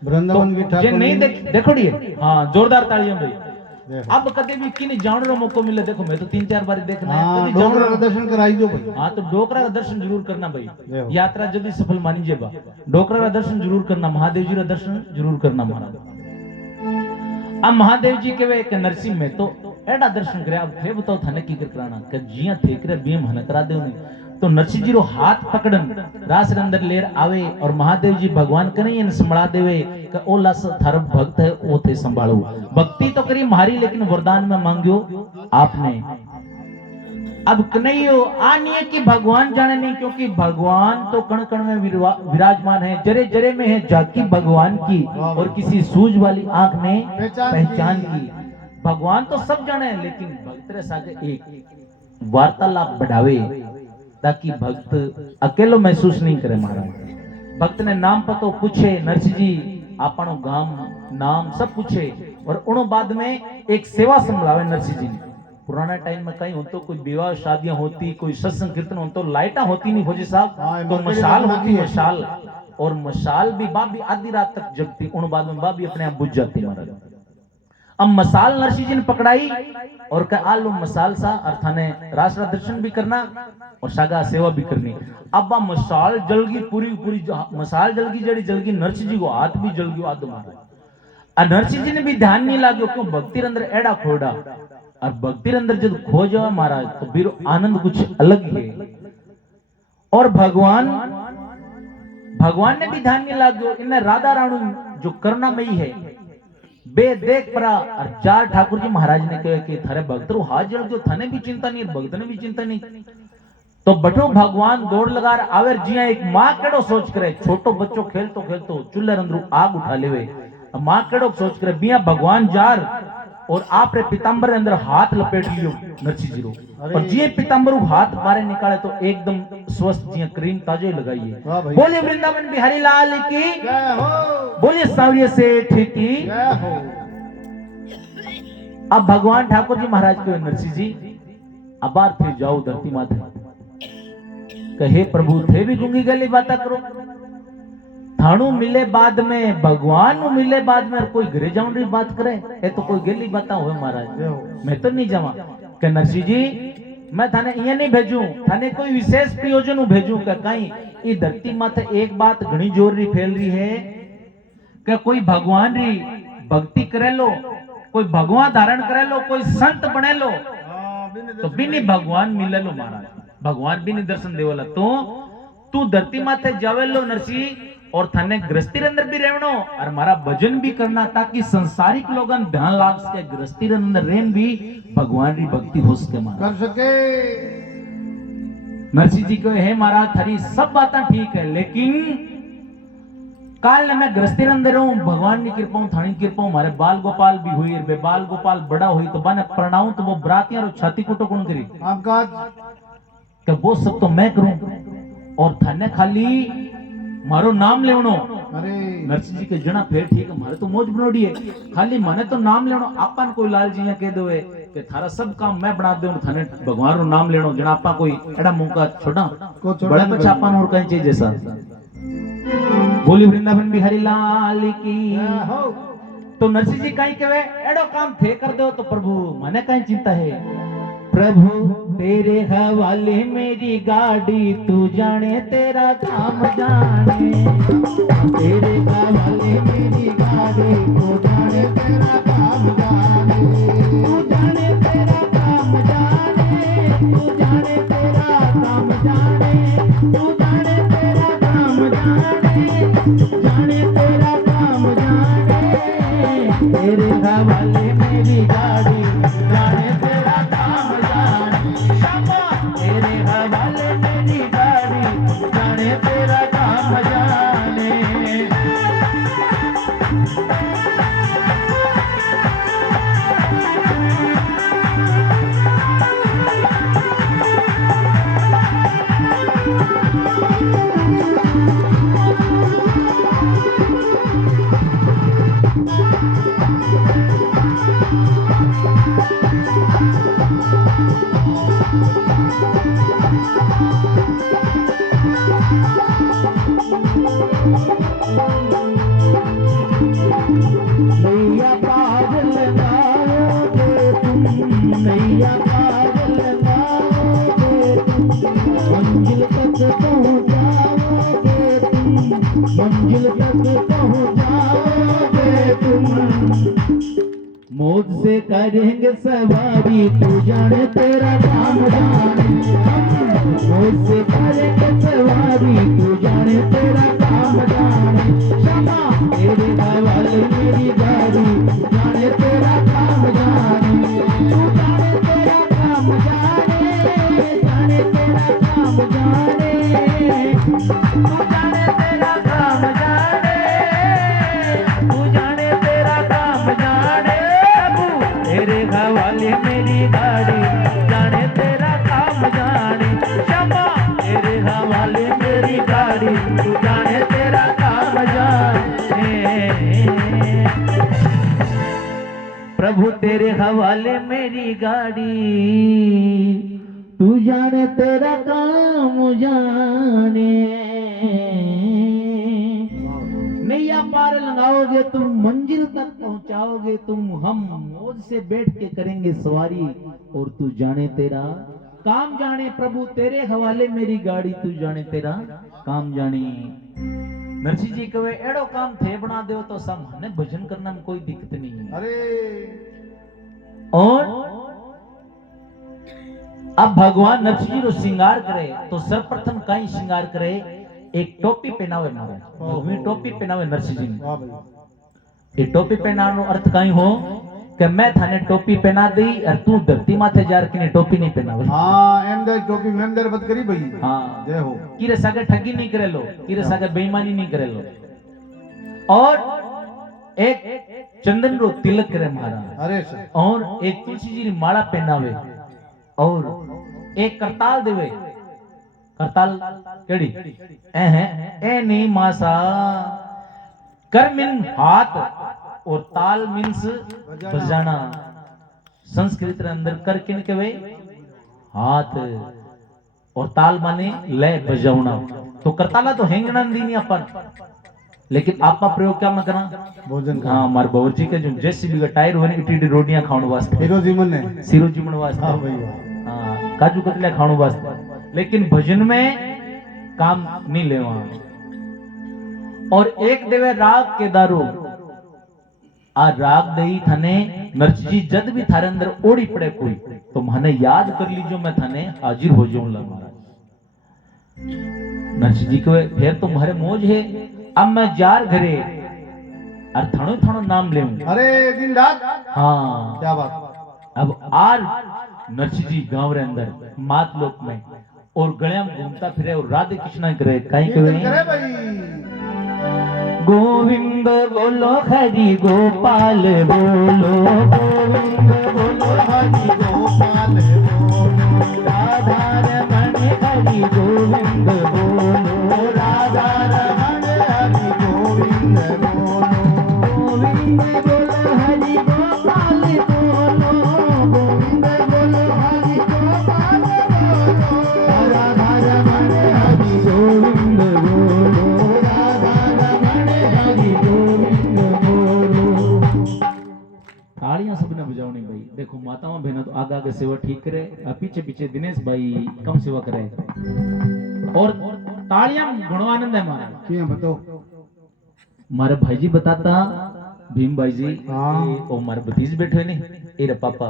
वृंदावन की तो जे नहीं देखड़ी है हाँ जोरदार तालियां भाई। अब कदे भी किन जाने रो मौको मिले, देखो मैं तो 3-4 बार देखना है, हाँ कभी डोकरा जानो- का दर्शन कराई जो भाई। हाँ तो डोकरा का दर्शन जरूर करना भाई, देखो। यात्रा जल्दी सफल मानी जेबा। डोकरा का दर्शन जरूर करना, महादेव जी का दर्शन जरूर करना महाराज। अब महादेव जी के वे के नरसिंह में तो एडा दर्शन करे, अब थे बताओ थाने की कर कराना के जिया थे करे बीम हन करा दे उन्हें। तो नरसिंह जी रो हाथ पकड़न रास रे अंदर लेर आवे और महादेव जी भगवान कने इन संभला देवे के ओ लास थार भक्त है ओ थे संभाळो। भक्ति तो करी मारी लेकिन वरदान में मांग्यो आपने। अब कन्हैयो आनिए कि भगवान जाने नहीं, क्योंकि भगवान तो कण कण में विराजमान है, जरे जरे में है झांकी भगवान की और किसी सूझ वाली आंख में पहचान की। भगवान तो सब जाने हैं, लेकिन भक्त रे सागे एक वार्तालाप बढ़ावे ताकि भक्त अकेलो महसूस नहीं करे महाराज। भक्त ने नाम पतो पूछे, नरसिंह जी आपनो गाम नाम सब पूछे और उनो बाद में एक सेवा संभलावे नरसिंह जी ने। पुराना टाइम में कहीं हो तो कोई विवाह शादियां होती, कोई सत्संग कीर्तन हो तो लाइटा होती नहीं फौजी साहब, तो मशाल होती मशाल, और मशाल भी बाबी आधी रात तक जगती, उन बाद में बाबी अपने आप बुझ जाती महाराज। अब मसाल नरसिंह जी ने पकड़ाई और कहा आलू मसाल सा अर्थाने राष्ट्र दर्शन भी करना और सागा सेवा भी करनी। अब आ मसाल जलगी पूरी पूरी मसाल जलगी जड़ी जलगी, नरसिंह जी को हाथ भी जल गयो आदो महाराज। नरसिंह जी ने भी ध्यान नहीं लागो, क्यों भक्ति अंदर एड़ा खोड़ा, और भक्ति अंदर जब खो जाओ महाराज तो फिर आनंद कुछ अलग ही है। और भगवान ने भी ध्यान नहीं लागो, इन्हें राधा राणू जो करुणामयी है बे देख परा और चार ठाकुर जी महाराज ने कहे कि थारे भक्त रो हाथ जल गयो, थाने भी चिंता नहीं, भक्त ने भी चिंता नहीं। तो बटो भगवान दौड़ लगा आवे जिया एक मां केड़ो सोच करे, छोटो बच्चो खेलतो खेलतो चूल्हे अंदर आग उठा लेवे, मां केड़ो सोच करे बिया भगवान जार और आप रे पीतांबर अंदर हाथ लपेट लियो नरसिंह जी रो, और जिए पीतांबर हाथ बारे निकाले तो एकदम स्वस्थ जिया क्रीम ताजे लगाइए। बोले वृंदावन बिहारी लाल की जय हो, बोलिए सावरिया सेठ की जय हो। अब भगवान ठाकुर जी महाराज के नरसिंह जी अबार थे जाओ धरती माथे, कहे प्रभु थे भी गुंगी गली बाता करो, थाणु मिले बाद में भगवान नु मिले बाद में कोई घरे जाऊं री बात करे, ये तो कोई गेली बाता हुए महाराज, मैं तो नहीं जावा। के नरसिंह जी मैं थाने ये नहीं भेजू, थाने कोई विशेष प्रयोजन नु भेजू के कहीं ई धरती माथे एक बात घणी जोर री फैल रही है कि कोई भगवान री भक्ति करे लो, कोई भगवान धारण करे लो, कोई संत बने लो, तो बिनी भगवान मिले लो महाराज, भगवान भी नहीं दर्शन देवला। तो तू धरती माथे जावे लो नरसिंह, और थाने गृहस्थी अंदर भी रहनो और हमारा भजन भी करना, ताकि संसारिक लोगन ध्यान लाग सके, गृहस्थी अंदर रेन भी भगवान की भक्ति हो सके महाराज कर सके। नरसिंह जी कहे हे महाराज थारी सब बातें ठीक है, लेकिन काल ने मैं गृहस्थी अंदर हूं, भगवान की कृपा हूं, थानी कृपा हूं, हमारे बाल गोपाल भी हुई, बे बाल गोपाल बड़ा हुई तो बने प्रणाऊं तो वो बरातियां और छाती कुटो कौन करी, आपका कि वो सब तो मैं करूं और थाने खाली मारो नाम लेवनो। अरे नरसिंह जी के जना फेर ठीक है, मारे तो मौज बनोड़ी है, खाली माने तो नाम लेनो, आपन कोई लाल जी कह दो कि थारा सब काम मैं बना दूं, थाने भगवान रो नाम लेनो, जना आपा कोई एड़ा मुंह छोड़ा बड़ा कुछ आपन और कहीं चाहिए जैसा। बोली वृंदावन बिहारी लाल की। तो नरसिंह जी कहीं कहे एड़ो काम थे कर दो, तो प्रभु मने कहीं चिंता है, प्रभु तेरे हवाले मेरी गाड़ी, तू जाने तेरा काम जाने, तेरे हवाले मेरी गाड़ी, तू जाने तेरा काम जाने, तू जाने तेरा काम जाने, तू जाने तेरा काम जाने, तू जाने तेरा काम जाने, जाने तेरा काम जाने, तेरे हवाले मेरी गाड़ी, जाने तेरा काम जाने, शाबाश तेरे हवाले मेरी गाड़ी, जाने तेरा काम जाने। करेंगे सवारी तू जाने तेरा काम जाने मौज से करेंगे सवारी तू जाने तेरा काम जाने क्षमा तेरे हवाले मेरी गाड़ी जाने तेरा काम जाने तू जाने तेरा काम जाने जाने तेरा काम जाने तू जाने तेरा काम जाने तू जाने तेरा काम जाने प्रभु तेरे हवाले मेरी गाड़ी जाने तेरा काम जाने क्षमा तेरे हवाले मेरी गाड़ी तू जाने तेरा काम जाने प्रभु तेरे हवाले मेरी गाड़ी तू जाने तेरा काम जाने नैया पार लगाओगे तुम मंजिल तक पहुंचाओगे तुम हम मौज से बैठ के करेंगे सवारी और तू जाने तेरा काम जाने प्रभु तेरे हवाले मेरी गाड़ी तू जाने तेरा काम जाने नरसिंह जी कहे एड़ो काम थे बना दो तो सब हने भजन करना में कोई दिक्कत नहीं है। अरे और अब भगवान नरसिंह जी रो श्रृंगार करे तो सर्वप्रथम कहीं श्रृंगार करे एक टोपी पहनावे महाराज भगवी टोपी पहनावे नरसिंह जी वाह भाई ये टोपी पहनानो अर्थ कहीं हो कि मैं थाने टोपी पहना दी और तू धरती माथे जार के टोपी नहीं पहनावे हाँ एम दे टोपी मेम दर बत करी भाई हाँ जय हो किरे सागे ठगी नहीं करे लो किरे सागे बेईमानी नहीं करे लो और एक चंदन रो तिलक करे महाराज अरे सर और एक तुलसी जी री माला पहनावे और एक करताल देवे करताल केड़ी ए नहीं मासा कर मिन हाथ और ताल मीन्स बजाना संस्कृत रे अंदर कर किन केवे हाथ और ताल माने लय बजावना तो करताला तो हेंगना दीनी अपन लेकिन आपका प्रयोग क्या मत करना भोजन का हाँ हमारे बाबूजी के जो जेसीबी का टायर होने इटी रोटियां खाने वास्ते हीरो जीवन ने सिरो जीवन वास्ते हाँ भाई वाह हाँ काजू कतले खाने वास्ते लेकिन भजन में काम नहीं लेवा और एक देवे राग के दारू आ राग दई थाने नरसिंह जी जद भी थारे अंदर ओड़ी पड़े कोई तो मने याद कर लीजो मैं थाने हाजिर हो जाऊं ला महाराज नरसिंह जी को फिर तो मारे मौज है अब मैं जार घरे और थानो थानो नाम ले अरे दिन रात हाँ क्या बात अब आर नरसिंह जी गांव रे अंदर मात लोक में और गलियां में घूमता फिरे और राधे कृष्णा करे कहीं कीर्तन करे करे भाई गोविंद बोलो हरि गोपाल बोलो गोविंद बोलो हरि गोपाल बोलो राधा रमण हरि गोविंद बोलो राधा रमण हरि गोविंद बोलो गोविंद बोलो हरि गोपाल बोलो गोविंद बोलो हरि गोपाल बोलो राधा रमण हरि गोविंद बोलो राधा रमण हरि गोविंद बोलो तालियां सबने बजावनी भाई देखो माताओं बहनों तो आगे आगे सेवा ठीक करे पीछे पीछे दिनेश भाई कम सेवा करे और तालियां गुणवानंद है हमारा क्या बताओ हमारे भाई जी बताता भीम भाई जी हाँ। और हमारे भतीज बैठे ने एरे पापा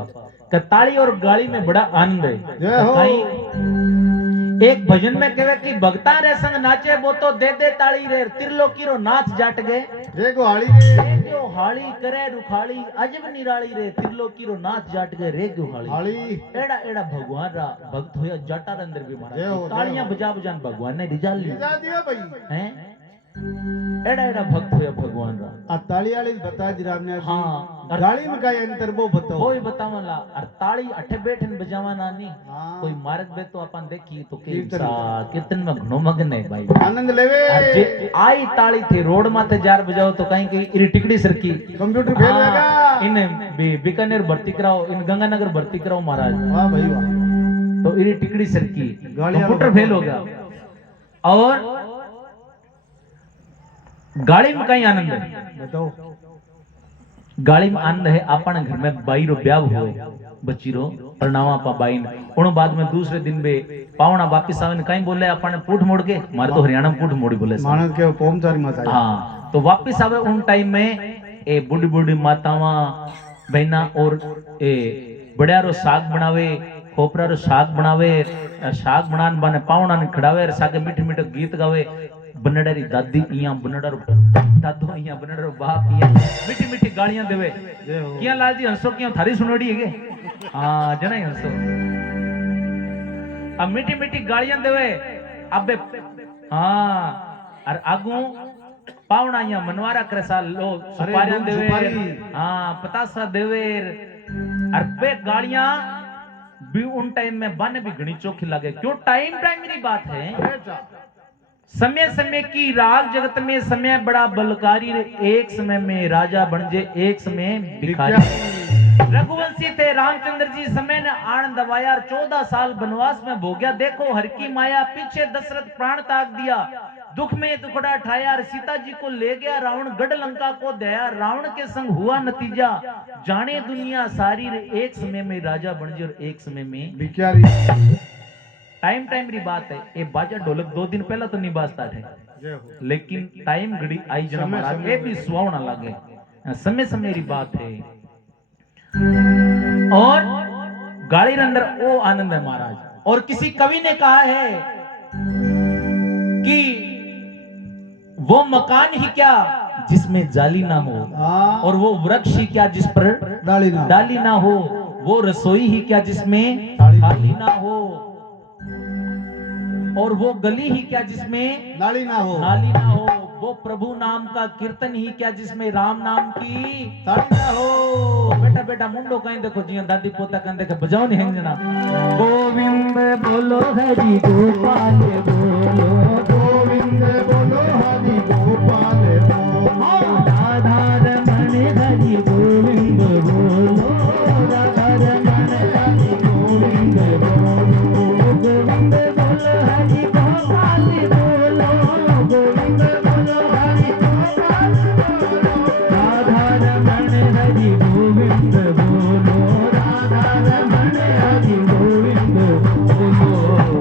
का ताली और गाली में बड़ा आनंद है जय हो। कहीं एक भजन में कहे कि भक्ता रे संग नाचे वो तो दे दे ताली रे त्रिलोकी रो नाच जाट गए रे गोहाड़ी रे रे हाली करे रुखाली अजब निराली रे त्रिलोकी रो नाच जाट गए रे हाली हाड़ी एड़ा एड़ा भगवान रा भक्त होया जाटा रे अंदर भी जय मारा हो, तालियां जय बजा बजान भगवान ने रिजाल ली जा दिया भाई हैं एड़ा एड़ा भक्त होया भगवान रा आ ताली वाली बता दी रामने हाँ। गाड़ी में का अंतर वो बताओ वो ही बतावला और ताली अठे बैठन बजावा नानी हाँ। कोई मार्ग बे तो अपन देखी तो के कीर्तन। कीर्तन में घणो मगन है भाई आनंद लेवे और जे आई ताली थी रोड माथे जार बजाओ तो कहीं की इरी टिकड़ी सरकी कंप्यूटर फेल हाँ, होगा इन बीकानेर भर्ती कराओ इन गंगानगर भर्ती कराओ महाराज वाह भाई वाह तो इरी टिकड़ी सरकी गाड़ियां कंप्यूटर लोग- फेल हो गया और गाड़ी में कहीं आनंद है बताओ गाड़ी में आनंद है अपन घर में बाई रो ब्याह हुए बच्ची रो प्रणामा पा बाई ने उन बाद में दूसरे दिन बे पावना वापिस आवे ने कहीं बोले अपन पूठ मोड़ के मारे तो हरियाणा में पूठ मोड़ी बोले साहब। मानस के पोमचारी माता हाँ तो वापिस आवे उन टाइम में ए बुढ़ी बुढ़ी मातावा बहना और ए बड़िया रो साग बनावे खोपरा रो साग बनावे साग बनान बने पावना ने खड़ावे सागे मीठे मीठे गीत गावे बनड़ा री दादी इया बनड़ा रो दादो इया बनड़ा रो बाप इया मीठी मीठी गालियां देवे किया लाल जी हंसो क्यों थारी सुनोड़ी है के हां जना हंसो अब मीठी मीठी गालियां देवे अबे हां और आगू पावना या मनवारा करे सा लो सुपारियां देवे हां पतासा देवे और बे गालियां भी उन टाइम में बन भी घनी चोखी लगे क्यों टाइम प्राइमरी बात है समय समय की राग जगत में समय बड़ा बलकारी एक समय में राजा बन जे एक समय भिखारी रघुवंशी थे रामचंद्र जी समय ने आनंद दबाया 14 साल वनवास में भोग्या देखो हर की माया पीछे दशरथ प्राण त्याग दिया दुख में दुखड़ा ठाया सीता जी को ले गया रावण गढ़ लंका को दया रावण के संग हुआ नतीजा जाने दुनिया सारी एक समय में राजा बन जे और एक समय में भिखारी टाइम टाइम री बात है ये बाजा ढोलक 2 दिन पहला तो नहीं बाजता है लेकिन टाइम घड़ी आई जना महाराज ये भी सुहावना लगे समय समय री बात है और गाड़ी अंदर ओ आनंद है महाराज और किसी कवि ने कहा है कि वो मकान ही क्या जिसमें जाली ना हो और वो वृक्ष ही क्या जिस पर डाली ना हो वो रसोई ही क्या जिसमें थाली ना हो और वो गली ही क्या जिसमें नाली ना हो वो प्रभु नाम का कीर्तन ही क्या जिसमें राम नाम की ताली ना हो बेटा बेटा मुंडो कहीं देखो जिया दादी पोता कहीं देखो बजाओ नहीं है जना गोविंद बोलो हरि गोपाल बोलो गोविंद बोलो हरि गोपाल बोलो राधा रमण हरि गोविंद बोलो राधा रमण हरि गोविंद बोलो गोविंद बोलो हरि गोपाल बोलो गोविंद बोलो हरि गोपाल बोलो राधा रमण हरि गोविंद बोलो राधा रमण हरि गोविंद बोलो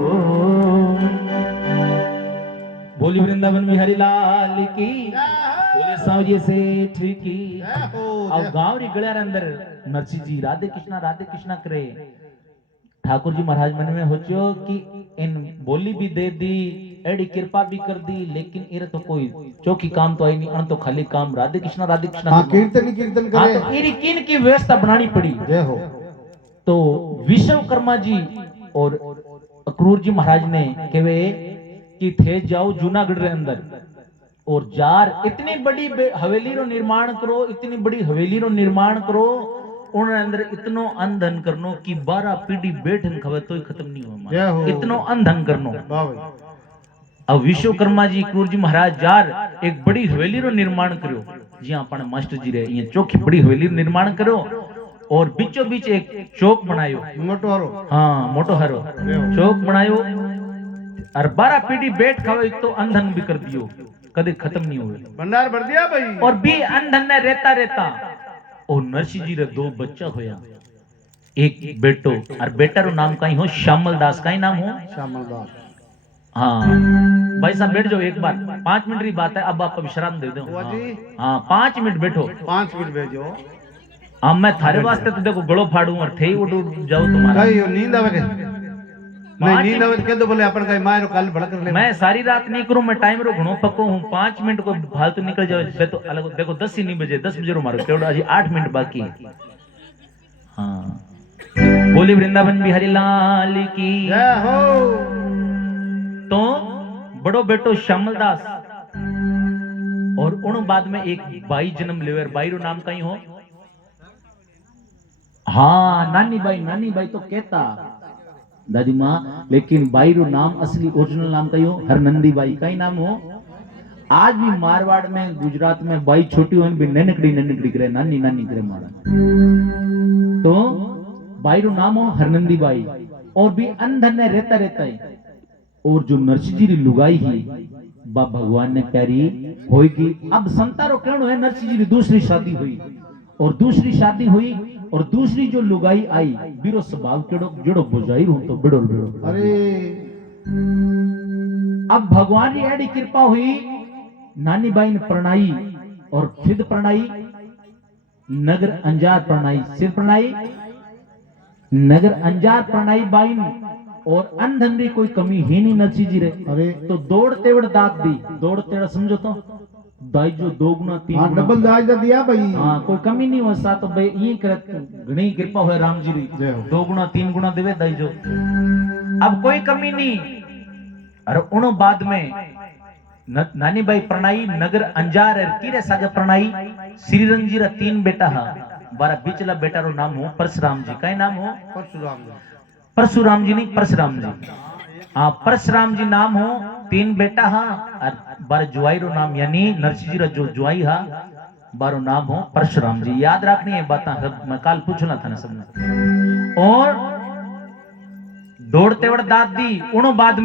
बोली वृंदावन बिहारी लाल की बोले सावजी सेठ की और गांव री गलियार अंदर नरसी जी राधे कृष्णा करे ठाकुर जी महाराज मन में होचो कि इन बोली भी दे दी एडी कृपा भी कर दी लेकिन इरे तो कोई चौकी काम तो आई नहीं अन तो खाली काम राधे कृष्णा हां कीर्तन करे तो इरी किन की व्यवस्था बनानी पड़ी जय हो तो विश्वकर्मा जी और अक्रूर जी महाराज ने कहे कि थे जाओ जूनागढ़ रे अंदर और जार इतनी बड़ी हवेली रो निर्माण करो इतनी बड़ी हवेली रो निर्माण करो उन अंदर इतनो अंधन करनो कि 12 पीढ़ी बैठन खवे तो खत्म नहीं हो इतनो अंधन करनो अब विश्वकर्मा जी क्रूर जी महाराज जार एक बड़ी हवेली रो निर्माण करो जी अपन मास्टर जी रे ये चौकी बड़ी हवेली रो निर्माण करो और बीचों बीच एक चौक बनायो मोटो हरो हाँ मोटो हरो चौक बनायो और 12 पीढ़ी बैठ खावे तो अंधन भी कर दियो कदे खत्म नहीं हुए भंडार भर दिया भाई और भी अंधन ने रहता और नरसी जी रे 2 बच्चा होया एक बेटो और बेटा रो नाम कहीं हो श्यामल दास का ही नाम हो श्यामल दास हाँ भाई साहब बैठ जाओ एक बार 5 मिनट की बात है अब आप विश्राम दे दो हाँ 5 मिनट बैठो 5 मिनट भेजो हाँ मैं थारे वास्ते तो देखो गलो फाड़ू और थे उड़ जाओ तुम्हारा नींद आवे नहीं नींद आवे कह दो बोले अपन का मारो कल भड़क ले मैं सारी रात नहीं करूं मैं टाइम रो घणो पक्को हूं 5 मिनट को फालतू निकल जाए तो अलग देखो 10 ही नहीं बजे 10 बजे रो मारो केवड़ा अजी 8 मिनट बाकी है हाँ बोली वृंदावन बिहारी लाल की जय हो तो बड़ो बेटो श्यामल दास और उन बाद में एक बाई जन्म लेवर बाई रो नाम कहीं हो हाँ नानी बाई तो कहता दादी माँ लेकिन बाई रो नाम असली ओरिजिनल नाम कहीं हो हरनंदी बाई का ही नाम हो आज भी मारवाड़ में गुजरात में बाई छोटी हो भी ननकड़ी करे नानी करे मारा तो बाई रो नाम हो हरनंदी बाई और भी अंधन ने रहता है और जो नरसी जी री लुगाई ही बा भगवान ने प्यारी होगी अब संतारो कहनो है नरसी जी री दूसरी शादी हुई और दूसरी जो लुगाई आई बीरो स्वभाव केड़ो जड़ो बुझाई हूं तो बिड़ो अरे अब भगवान की एडी कृपा हुई नानी बाई ने प्रणाई और फिर प्रणाई नगर अंजार प्रणाई सिर प्रणाई नगर अंजार प्रणाई बाई और अंधन री कोई कमी ही नहीं नरसी जी रे। अरे तो दौड़ तेवड़ दाग दी दौड़ तेवड़ समझो तो दाई जो दो गुना तीन हाँ गुना डबल दाज दा दिया भाई हाँ कोई कमी नहीं हो सा तो भाई ये करत घणी कृपा होए राम जी री जय हो। 2 गुना 3 गुना देवे दाई जो अब कोई कमी नहीं। और उनो बाद में नानी बाई प्रणाई नगर अंजार है तीरे सागे प्रणाई श्रीरंग जी रा 3 बेटा हा बारा बिचला बेटा रो नाम हो परशुराम जी का नाम हो परशुराम जी नहीं परशुराम जी हाँ परशुराम जी नाम हो 3 बेटा हा और बार जुआई रो नाम यानी नरसिंह जी रा जो जुआई हा बारो नाम हो परशुराम जी। याद रखनी है बात मैं काल पूछना था ना सबने। और दौड़ते वड़ दाद दी उनो बाद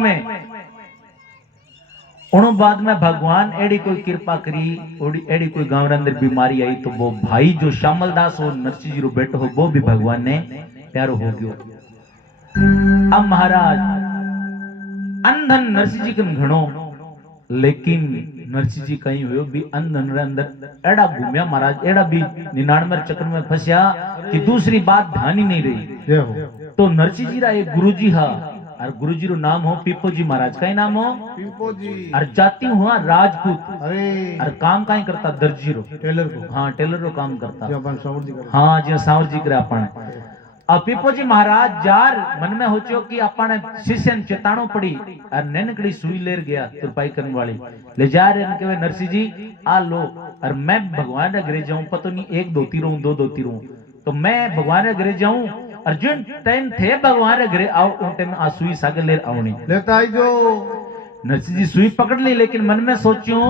में भगवान एड़ी कोई कृपा करी एड़ी कोई गांव रे अंदर बीमारी आई तो वो भाई जो श्यामल दास हो नरसिंह जी रो बेटो हो वो भी भगवान ने प्यारो हो गयो। अब महाराज अंधन नरसिंह जी कन घणो लेकिन नरसिंह जी कहीं हुयो भी अंधन रे अंदर एड़ा घूमया महाराज एड़ा भी 99 चक्र में फंसया कि दूसरी बात ध्यान ही नहीं रही। जय हो। तो नरसिंह जी रा एक गुरुजी हा और गुरुजी रो नाम हो पीपो जी महाराज का नाम हो पिंपो जी और जाति हुआ राजपूत अरे और काम काई करता दर्जी रो टेलर को हाँ टेलर रो काम करता जो अपन सावर जी करे हाँ जो सावर जी करे अपन। अब पीपो जी महाराज जार मन में होचो कि अपन शिष्यन चेताणो पड़ी और नैनकड़ी सुई लेर गया तुरपाई करने वाली ले जा रहे इनके नरसिंह जी आ लो और मैं भगवान रे घरे जाऊं पतो नहीं 1 2 तीरों 2 2 तीरों तो मैं भगवान रे घरे जाऊं और जिन टाइम थे भगवान रे घरे आओ उन टाइम आ सुई सागर लेर आवनी लेता आई जो नरसिंह जी सुई पकड़ ली लेकिन मन में सोचियो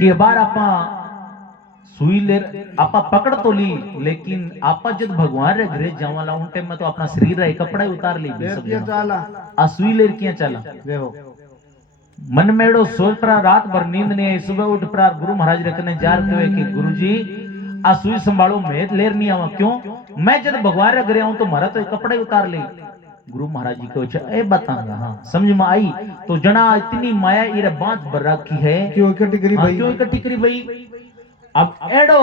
कि बार आपा सुई लेर आपा पकड़ तो ली लेकिन आपा जब भगवान रे घरे जावाला उन टाइम में तो अपना शरीर रे कपड़ा उतार ली सब ये चाला आ सुई लेर किया चला जय हो। मन में एड़ो सोच परा रात भर नींद नहीं आई सुबह उठ परा गुरु महाराज रे कने जार कहे कि गुरुजी आ सुई संभालो मैं लेर नहीं आवा क्यों मैं जब भगवान रे घरे आऊं तो मारा तो कपड़े उतार ले गुरु महाराज जी को ए बताऊंगा हाँ समझ में आई तो जना इतनी माया इरे बांध भर रखी है क्यों इकट्ठी करी भाई क्यों इकट्ठी करी भाई। अब एड़ो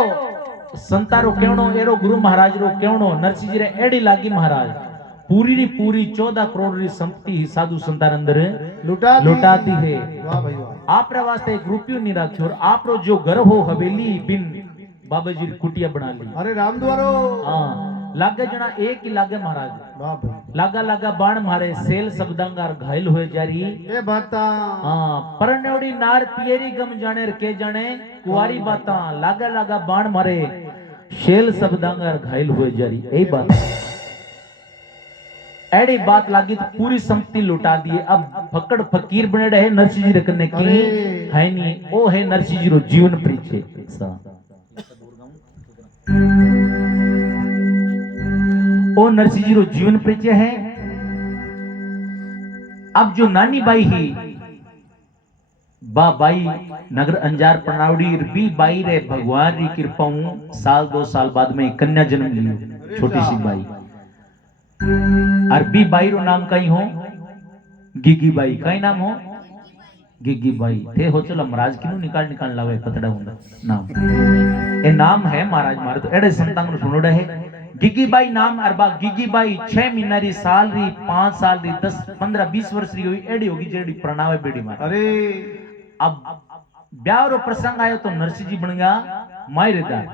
संतारो केवणो एरो गुरु महाराज रो केवणो नरसिंह जी रे एड़ी लागी महाराज पूरी री पूरी 14 करोड़ री संपत्ति ही साधु संतान अंदर लुटा दी है। वाह भाई वाह। आप रे वास्ते एक रुपयो नहीं राख्यो और आप रो जो घर हो हवेली बिन बाबा जी कुटिया बना ली। अरे राम द्वारो हाँ लागे जना एक ही लागे महाराज वाह भाई लागा लागा बाण मारे सेल सबदंगार घायल हुए जारी ए बाता हाँ परनेवड़ी नार पियरी गम जाने के जाने कुवारी बाता लागा लागा बाण मारे शेल सबदंगार घायल हुए जारी यही बात एड़ी बात लागी तो पूरी संपत्ति लुटा दिए। अब फकड़ फकीर बने रहे नरसिंह जी रखने की है नहीं ओ है नरसिंह जी रो जीवन परिचय ओ नरसिंह जी रो जीवन परिचय है। अब जो नानी बाई ही बाई नगर अंजार प्रणावड़ी भी बाई रे भगवान री कृपाऊं साल 2 साल बाद में कन्या जन्म ली छोटी सी बाई अरबी बाई रो नाम कई हो गिगी बाई कई नाम हो गिगी बाई थे हो चलो महाराज किनु निकाल लावे पतड़ा हुंदा नाम ए नाम है महाराज मारे तो एड़े संतान सुनो रहे गिगी बाई नाम अरबा गिगी बाई 6 महीना री साल री 5 साल री 10 15 20 वर्ष री हुई एड़ी होगी जेड़ी प्रणावे बेड़ी मार। अरे अब ब्याह रो प्रसंग आयो तो नरसिंह जी बन गया मायरेदार।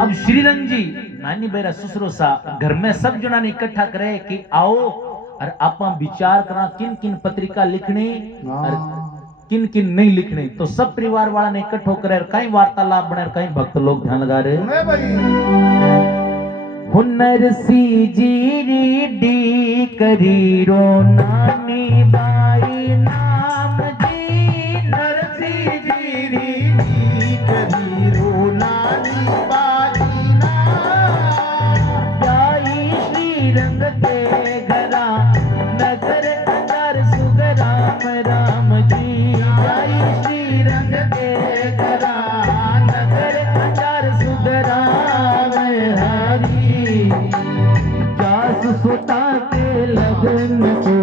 अब श्रीरंग जी नानी बेरा ससुरो सा घर में सब जना ने इकट्ठा करे कि आओ और आपा विचार करा किन किन पत्रिका लिखने और किन किन नहीं लिखने। तो सब परिवार वाला ने इकट्ठा होकर कई वार्तालाप बने कई भक्त लोग ध्यान लगा रहे हुनर सी जी डी करी रो नानी बाई नाम जी नरसिंह जी डी करी रो नानी बाई नाम जाई श्रीरंग के घरा नगर अंदर सुगराम राम जी जाई श्रीरंग के घरा नगर अंदर सुगराम हरी जास सुता के लगन को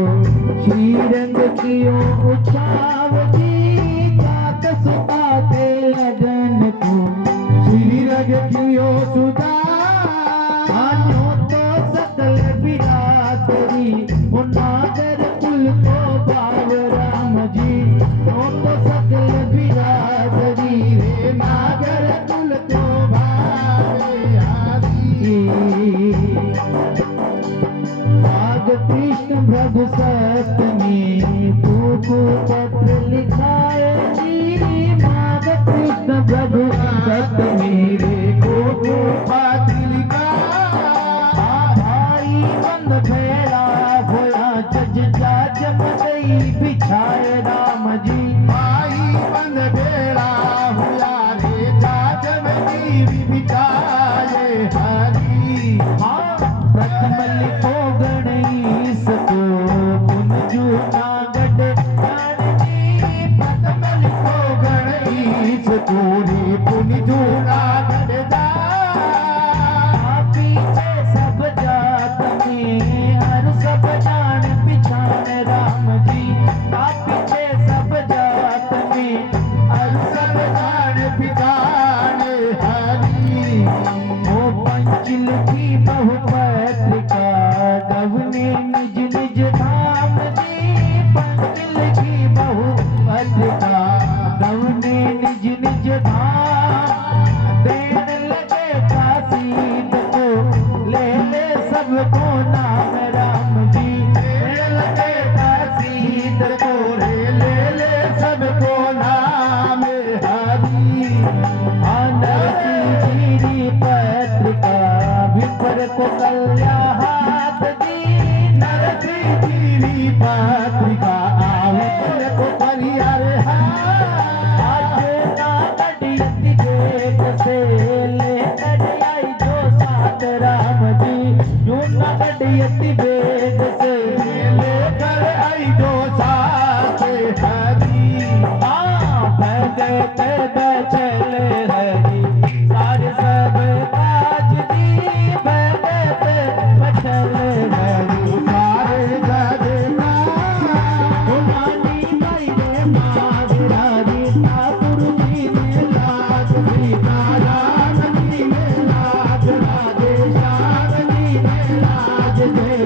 श्रीरंग कियो उछाव जी जात सुता के लगन को श्रीरंग देखियो सुधा आनो तो सकल बिरादरी ओ नागर कुल को भाव राम जी ओ तो सकल बिरादरी रे नागर कुल को भावे हरि भाग कृष्ण प्रभु सप्तमी कुकु पत्र लिखाए जी भाग कृष्ण प्रभु सप्तमी रे कुकु पत्र लिखा भाई बंद भेड़ा होया जज जाज बदई बिछाए राम जी भाई बंद बेड़ा हुआ रे जाज में दीवी बिताए हरि प्रथम लिखो गणेश को पुन जूना गढ़ जानकी प्रथम लिखो गणेश पूरी पुनि जूना गढ़दा पीछे सब जात में हर सब जान पिछान राम जी पीछे सब जात में हर सब जान पिताने हरि ओ पंचल की बहुपत्रिका दवने निज निज धाम जी पंचल की बहुपत्रिका दवने निज निज धाम देन लगे काशीद को ले ले सबको नाम राम जी देन लगे काशीद को ले सबको नाम हरि आनर की जीरी पत्रिका विपर को कल्या हाथ दी नर की जीवी पत्रिका आवित को परिहर आज ना कड़ियती गेट से लेकर आई जो साथ राम जी यूं ना कड़ियती गेट से लेकर आई जो साथ हरि भगे पैदल चले हरी सारे सब काज दी भगे पैदल चले हरी सारे जगना नानी भाई रे मागरारी ठाकुर जी ने लाज सीता राम जी ने लाज राधे श्याम जी ने लाज जय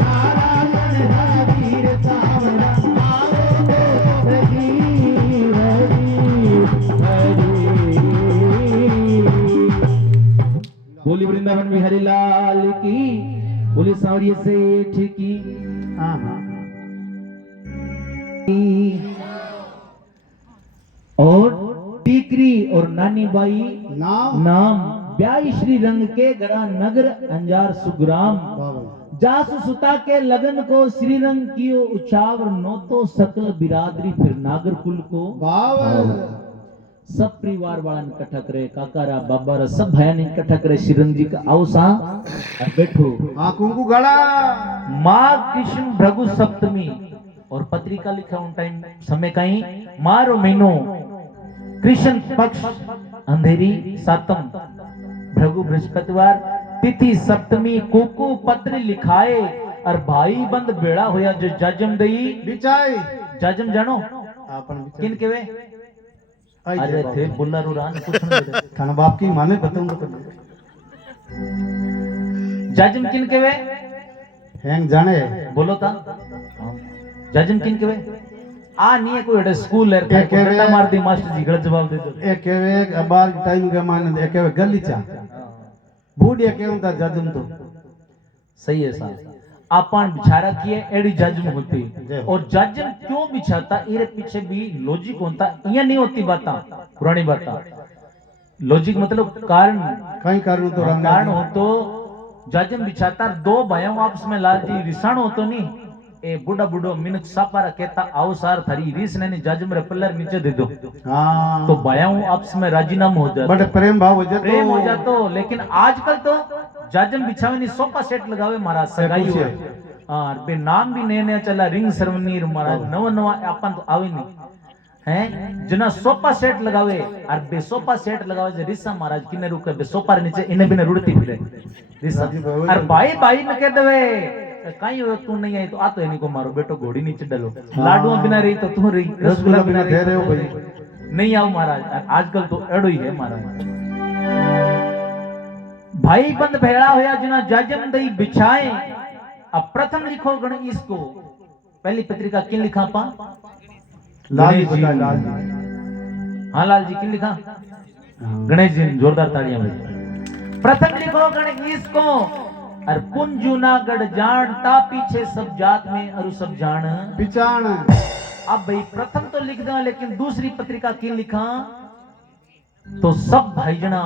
नारायण हरि रे सावरा आओ तो हरी हरी हरी बोली वृंदावन बिहारी लाल की बोली सांवरिया सेठ की और टीकरी और नानी बाई नाम ब्याई श्री रंग के गरा नगर अंजार सुग्राम जास सुता के लगन को श्री रंग कियो उछावर नो तो सकल बिरादरी फिर नागर कुल को सब परिवार वाला इकट्ठा करे काकारा बाबारा सब भाई इकट्ठा करे श्रीरंग जी का आओ सा और बैठो कुंकू गड़ा माघ कृष्ण भृगु सप्तमी और पत्रिका लिखा उन टाइम समय का ही मारो महीनो कृष्ण पक्ष अंधेरी सातम भृगु बृहस्पतिवार तिथि सप्तमी कुकु पत्र लिखाए और भाई बंद बेड़ा होया जो जजम दई बिचाई जजम जानो किन केवे अरे थे बुल्ला रुरान कुछ नहीं थाना बाप की माने बताऊंगा तो जजम किन केवे हैंग जाने बोलो ता जजम किन केवे आ नहीं है कोई एडे स्कूल है के केवे डंडा मार दी मास्टर जी गलत जवाब दे दो एक केवे अबार टाइम के माने एक केवे गलीचा बूढ़िया के उनका जजम तो सही है साहब अपन बिचारा किए एडी जजम होती और जजम क्यों बिछाता इरे पीछे भी लॉजिक होता ये नहीं होती बाता पुरानी बाता लॉजिक मतलब कारण कहीं कारण तो कारण हो तो जजम बिछाता दो भाइयों आपस में लाल जी रिसाण हो तो नहीं ए बुढ़ा बुढ़ो मिनक सापारा कहता आओ सार थारी रीस ने जजम रे पिल्लर नीचे दे दो हाँ तो भाइयों आपस में राजीनामा हो जाता बड़े प्रेम भाव हो जातो प्रेम हो जातो लेकिन आजकल तो जजम बिछावे नहीं सोफा सेट लगावे महाराज सगाई हो हां बे नाम भी नया नया चला रिंग सेरेमनी महाराज नवा नवा अपन तो आवे नहीं हैं जना सोफा सेट लगावे और बे सोफा सेट लगावे जे रिसा महाराज किने रुके बे सोफा रे नीचे इने बिने रुड़ती फिरे रिसा और भाई भाई ने कह देवे कहीं हो तू नहीं आई तो आ तो इन्हीं को मारो बेटो घोड़ी नीचे डालो लाडू बिना रही तो तू रही रसगुल्ला बिना रही रहे हो भाई नहीं आओ महाराज आजकल तो एड़ो ही है महाराज भाई बंद भेड़ा होया जना जाजम दई बिछाए। अब प्रथम लिखो गण इसको। पहली पत्रिका किन लिखा पा? लाल गणेश जी। जी लाल जी। हाँ लाल जी किन लिखा? गणेश जी जोरदार तालियां बजाओ। प्रथम लिखो गण इसको। और पुन जूनागढ़ जान ता पीछे सब जात में अरु सब जान पिचाण। अब भाई प्रथम तो लिख दो, लेकिन दूसरी पत्रिका किन लिखा? तो सब भाई जना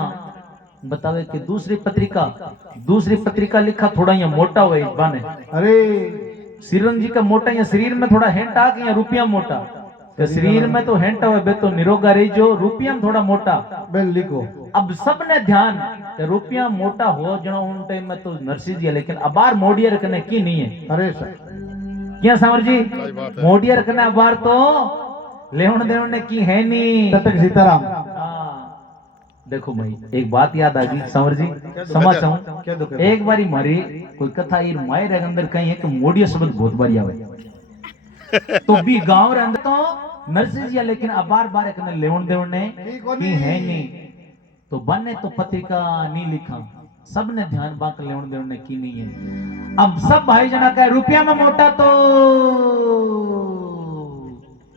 बतावे कि दूसरी पत्रिका लिखा थोड़ा या मोटा हुआ बाने। अरे श्रीरंग जी का मोटा या शरीर में थोड़ा हेंट आ गया, रुपया मोटा। तो शरीर में तो हेंट हुआ बे तो निरोगा रही, जो रुपया में थोड़ा मोटा। बेन लिखो। अब सबने ध्यान कि रुपया मोटा हो जना उन टाइम में तो नरसिंह जी है, लेकिन अबार मोडियर कने की नहीं है। अरे सर क्या समर जी? सही बात है। मोडियर कने अबार तो लेवन देवन ने की है नहीं। तटक सीताराम। देखो भाई एक बात याद आ गई समर जी, समझ क्या हूँ। दुख है? एक बारी मारी कोई कथा ये मायर अंदर कहीं है कि मोडिया शब्द बहुत बारी आवे तो भी गांव रे अंदर तो नरसिंह जी है, लेकिन अबार बार एक ने लेवन देवन ने की है नहीं। तो बने तो पत्रिका नहीं लिखा, सबने ध्यान बाक लेवन देवन ने की नहीं है। अब सब भाई जना कहे रुपया में मोटा तो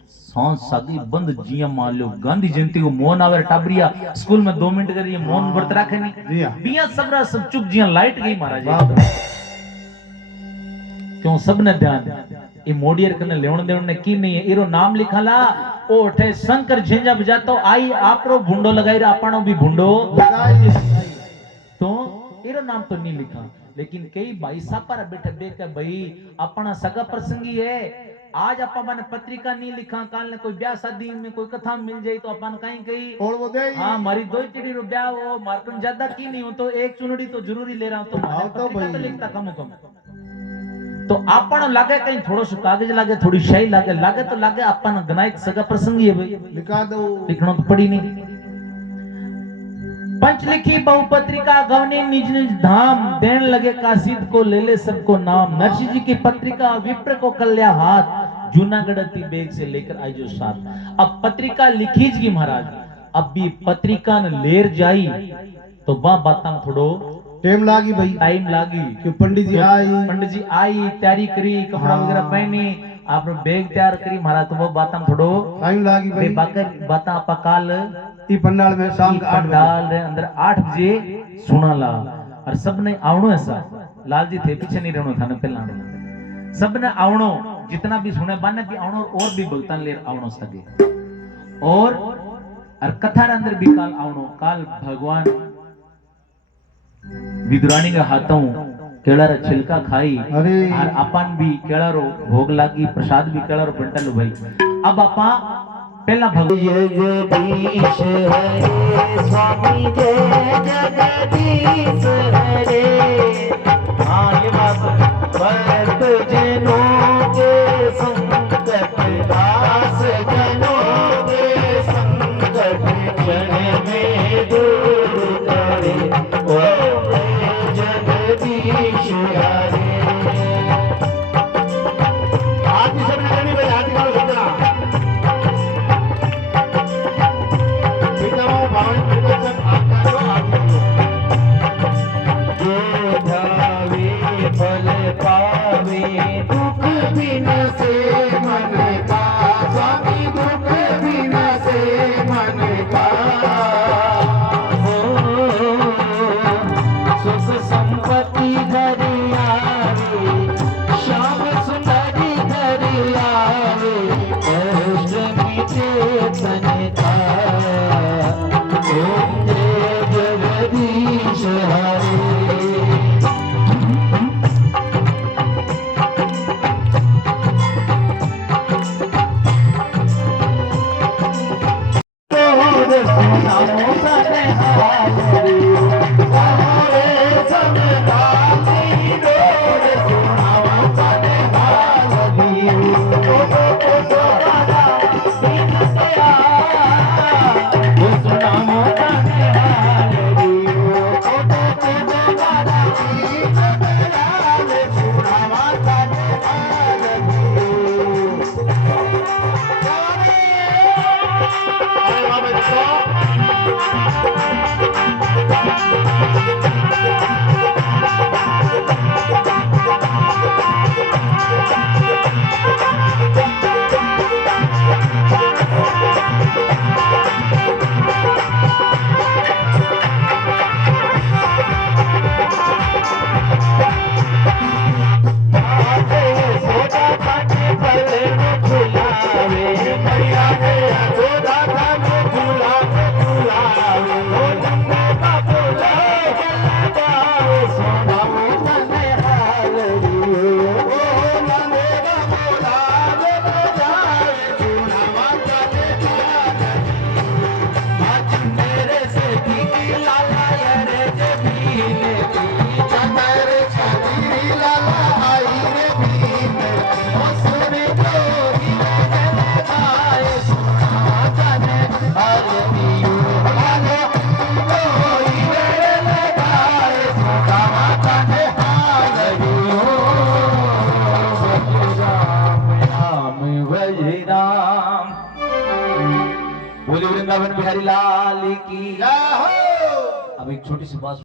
सांस सागी बंद जिया मान लो। गांधी जयंती को मौन आवे टाबरिया स्कूल में 2 मिनट करिए मौन व्रत रखे नहीं। जी हाँ। बिया सबरा सब चुप जिया लाइट गई महाराज। क्यों सबने ध्यान ये मोडियर कने लेवन देवन ने की नहीं है। इरो नाम लिखाला ओ उठे शंकर झिंझा बजातो आई आपरो भुंडो लगाई रा आपनो भी भुंडो। तो इरो नाम तो नहीं लिखा, लेकिन कई भाई सापर बैठे देख भाई अपना सगा प्रसंगी है। आज अपन मैंने पत्रिका नहीं लिखा, काल ने कोई ब्याह शादी में कोई कथा मिल जाए तो अपन कहीं कहीं और वो दे। हाँ मारी 2 चिड़ी रो ब्याह हो मारकन ज्यादा की नहीं हो तो एक चुनड़ी तो जरूरी ले रहा हूं। तो हाँ, तो पत्रिका तो भाई। लिखता कम कम। तो अपन लागे कहीं थोड़ो सो कागज लागे, थोड़ी शाही लागे तो लागे अपन गनाइत सगा प्रसंगी है भाई। लिखा दो। लिखना तो पड़ी नहीं। पंच लिखी बहुपत्रिका गवनी निज निज धाम देन लगे कासिद को ले ले सबको नाम। नरसिंह जी की पत्रिका विप्र को कल्या हाथ जूनागढ़ अति बेग से लेकर आई जो साथ। अब पत्रिका लिखीज की महाराज, अब भी पत्रिका न लेर जाई तो वह बात थोड़ो टाइम लागी भाई। टाइम लागी। क्यों पंडित जी आई। पंडित जी आई तैयारी करी कपड़ा हाँ। वगैरह पहनी आपने बैग तैयार करी महाराज। तो वो बात थोड़ो टाइम लागी भाई। बात आप काल ती पंडाल में शाम का 8 बजे। पंडाल रे अंदर 8 बजे सुना ला। और सबने आवणो ऐसा लाल जी थे पीछे नहीं रहनो था न पहला सबने आवणो जितना भी सुने बाने भी आवणो और भी भगतान ले आवणो सके। और कथा रे अंदर भी काल आवणो। काल भगवान विदुरानी के हाथों केला रे छिलका खाई अरे। और अपन भी केला रो भोग लागी प्रसाद भी केला रो बंटल भाई। अब आपा पहला जगदीश हरे स्वामी जय जगदीश हरे। हाँ ये बात भक्त जनों के संकट दास जनों के संकट क्षण में दूर करे ओ जगदीश हरे। आरती सबने करनी भाई, आरती करो सबना। फल पावे दुख बिन की। जय हो। अब एक छोटी सी बात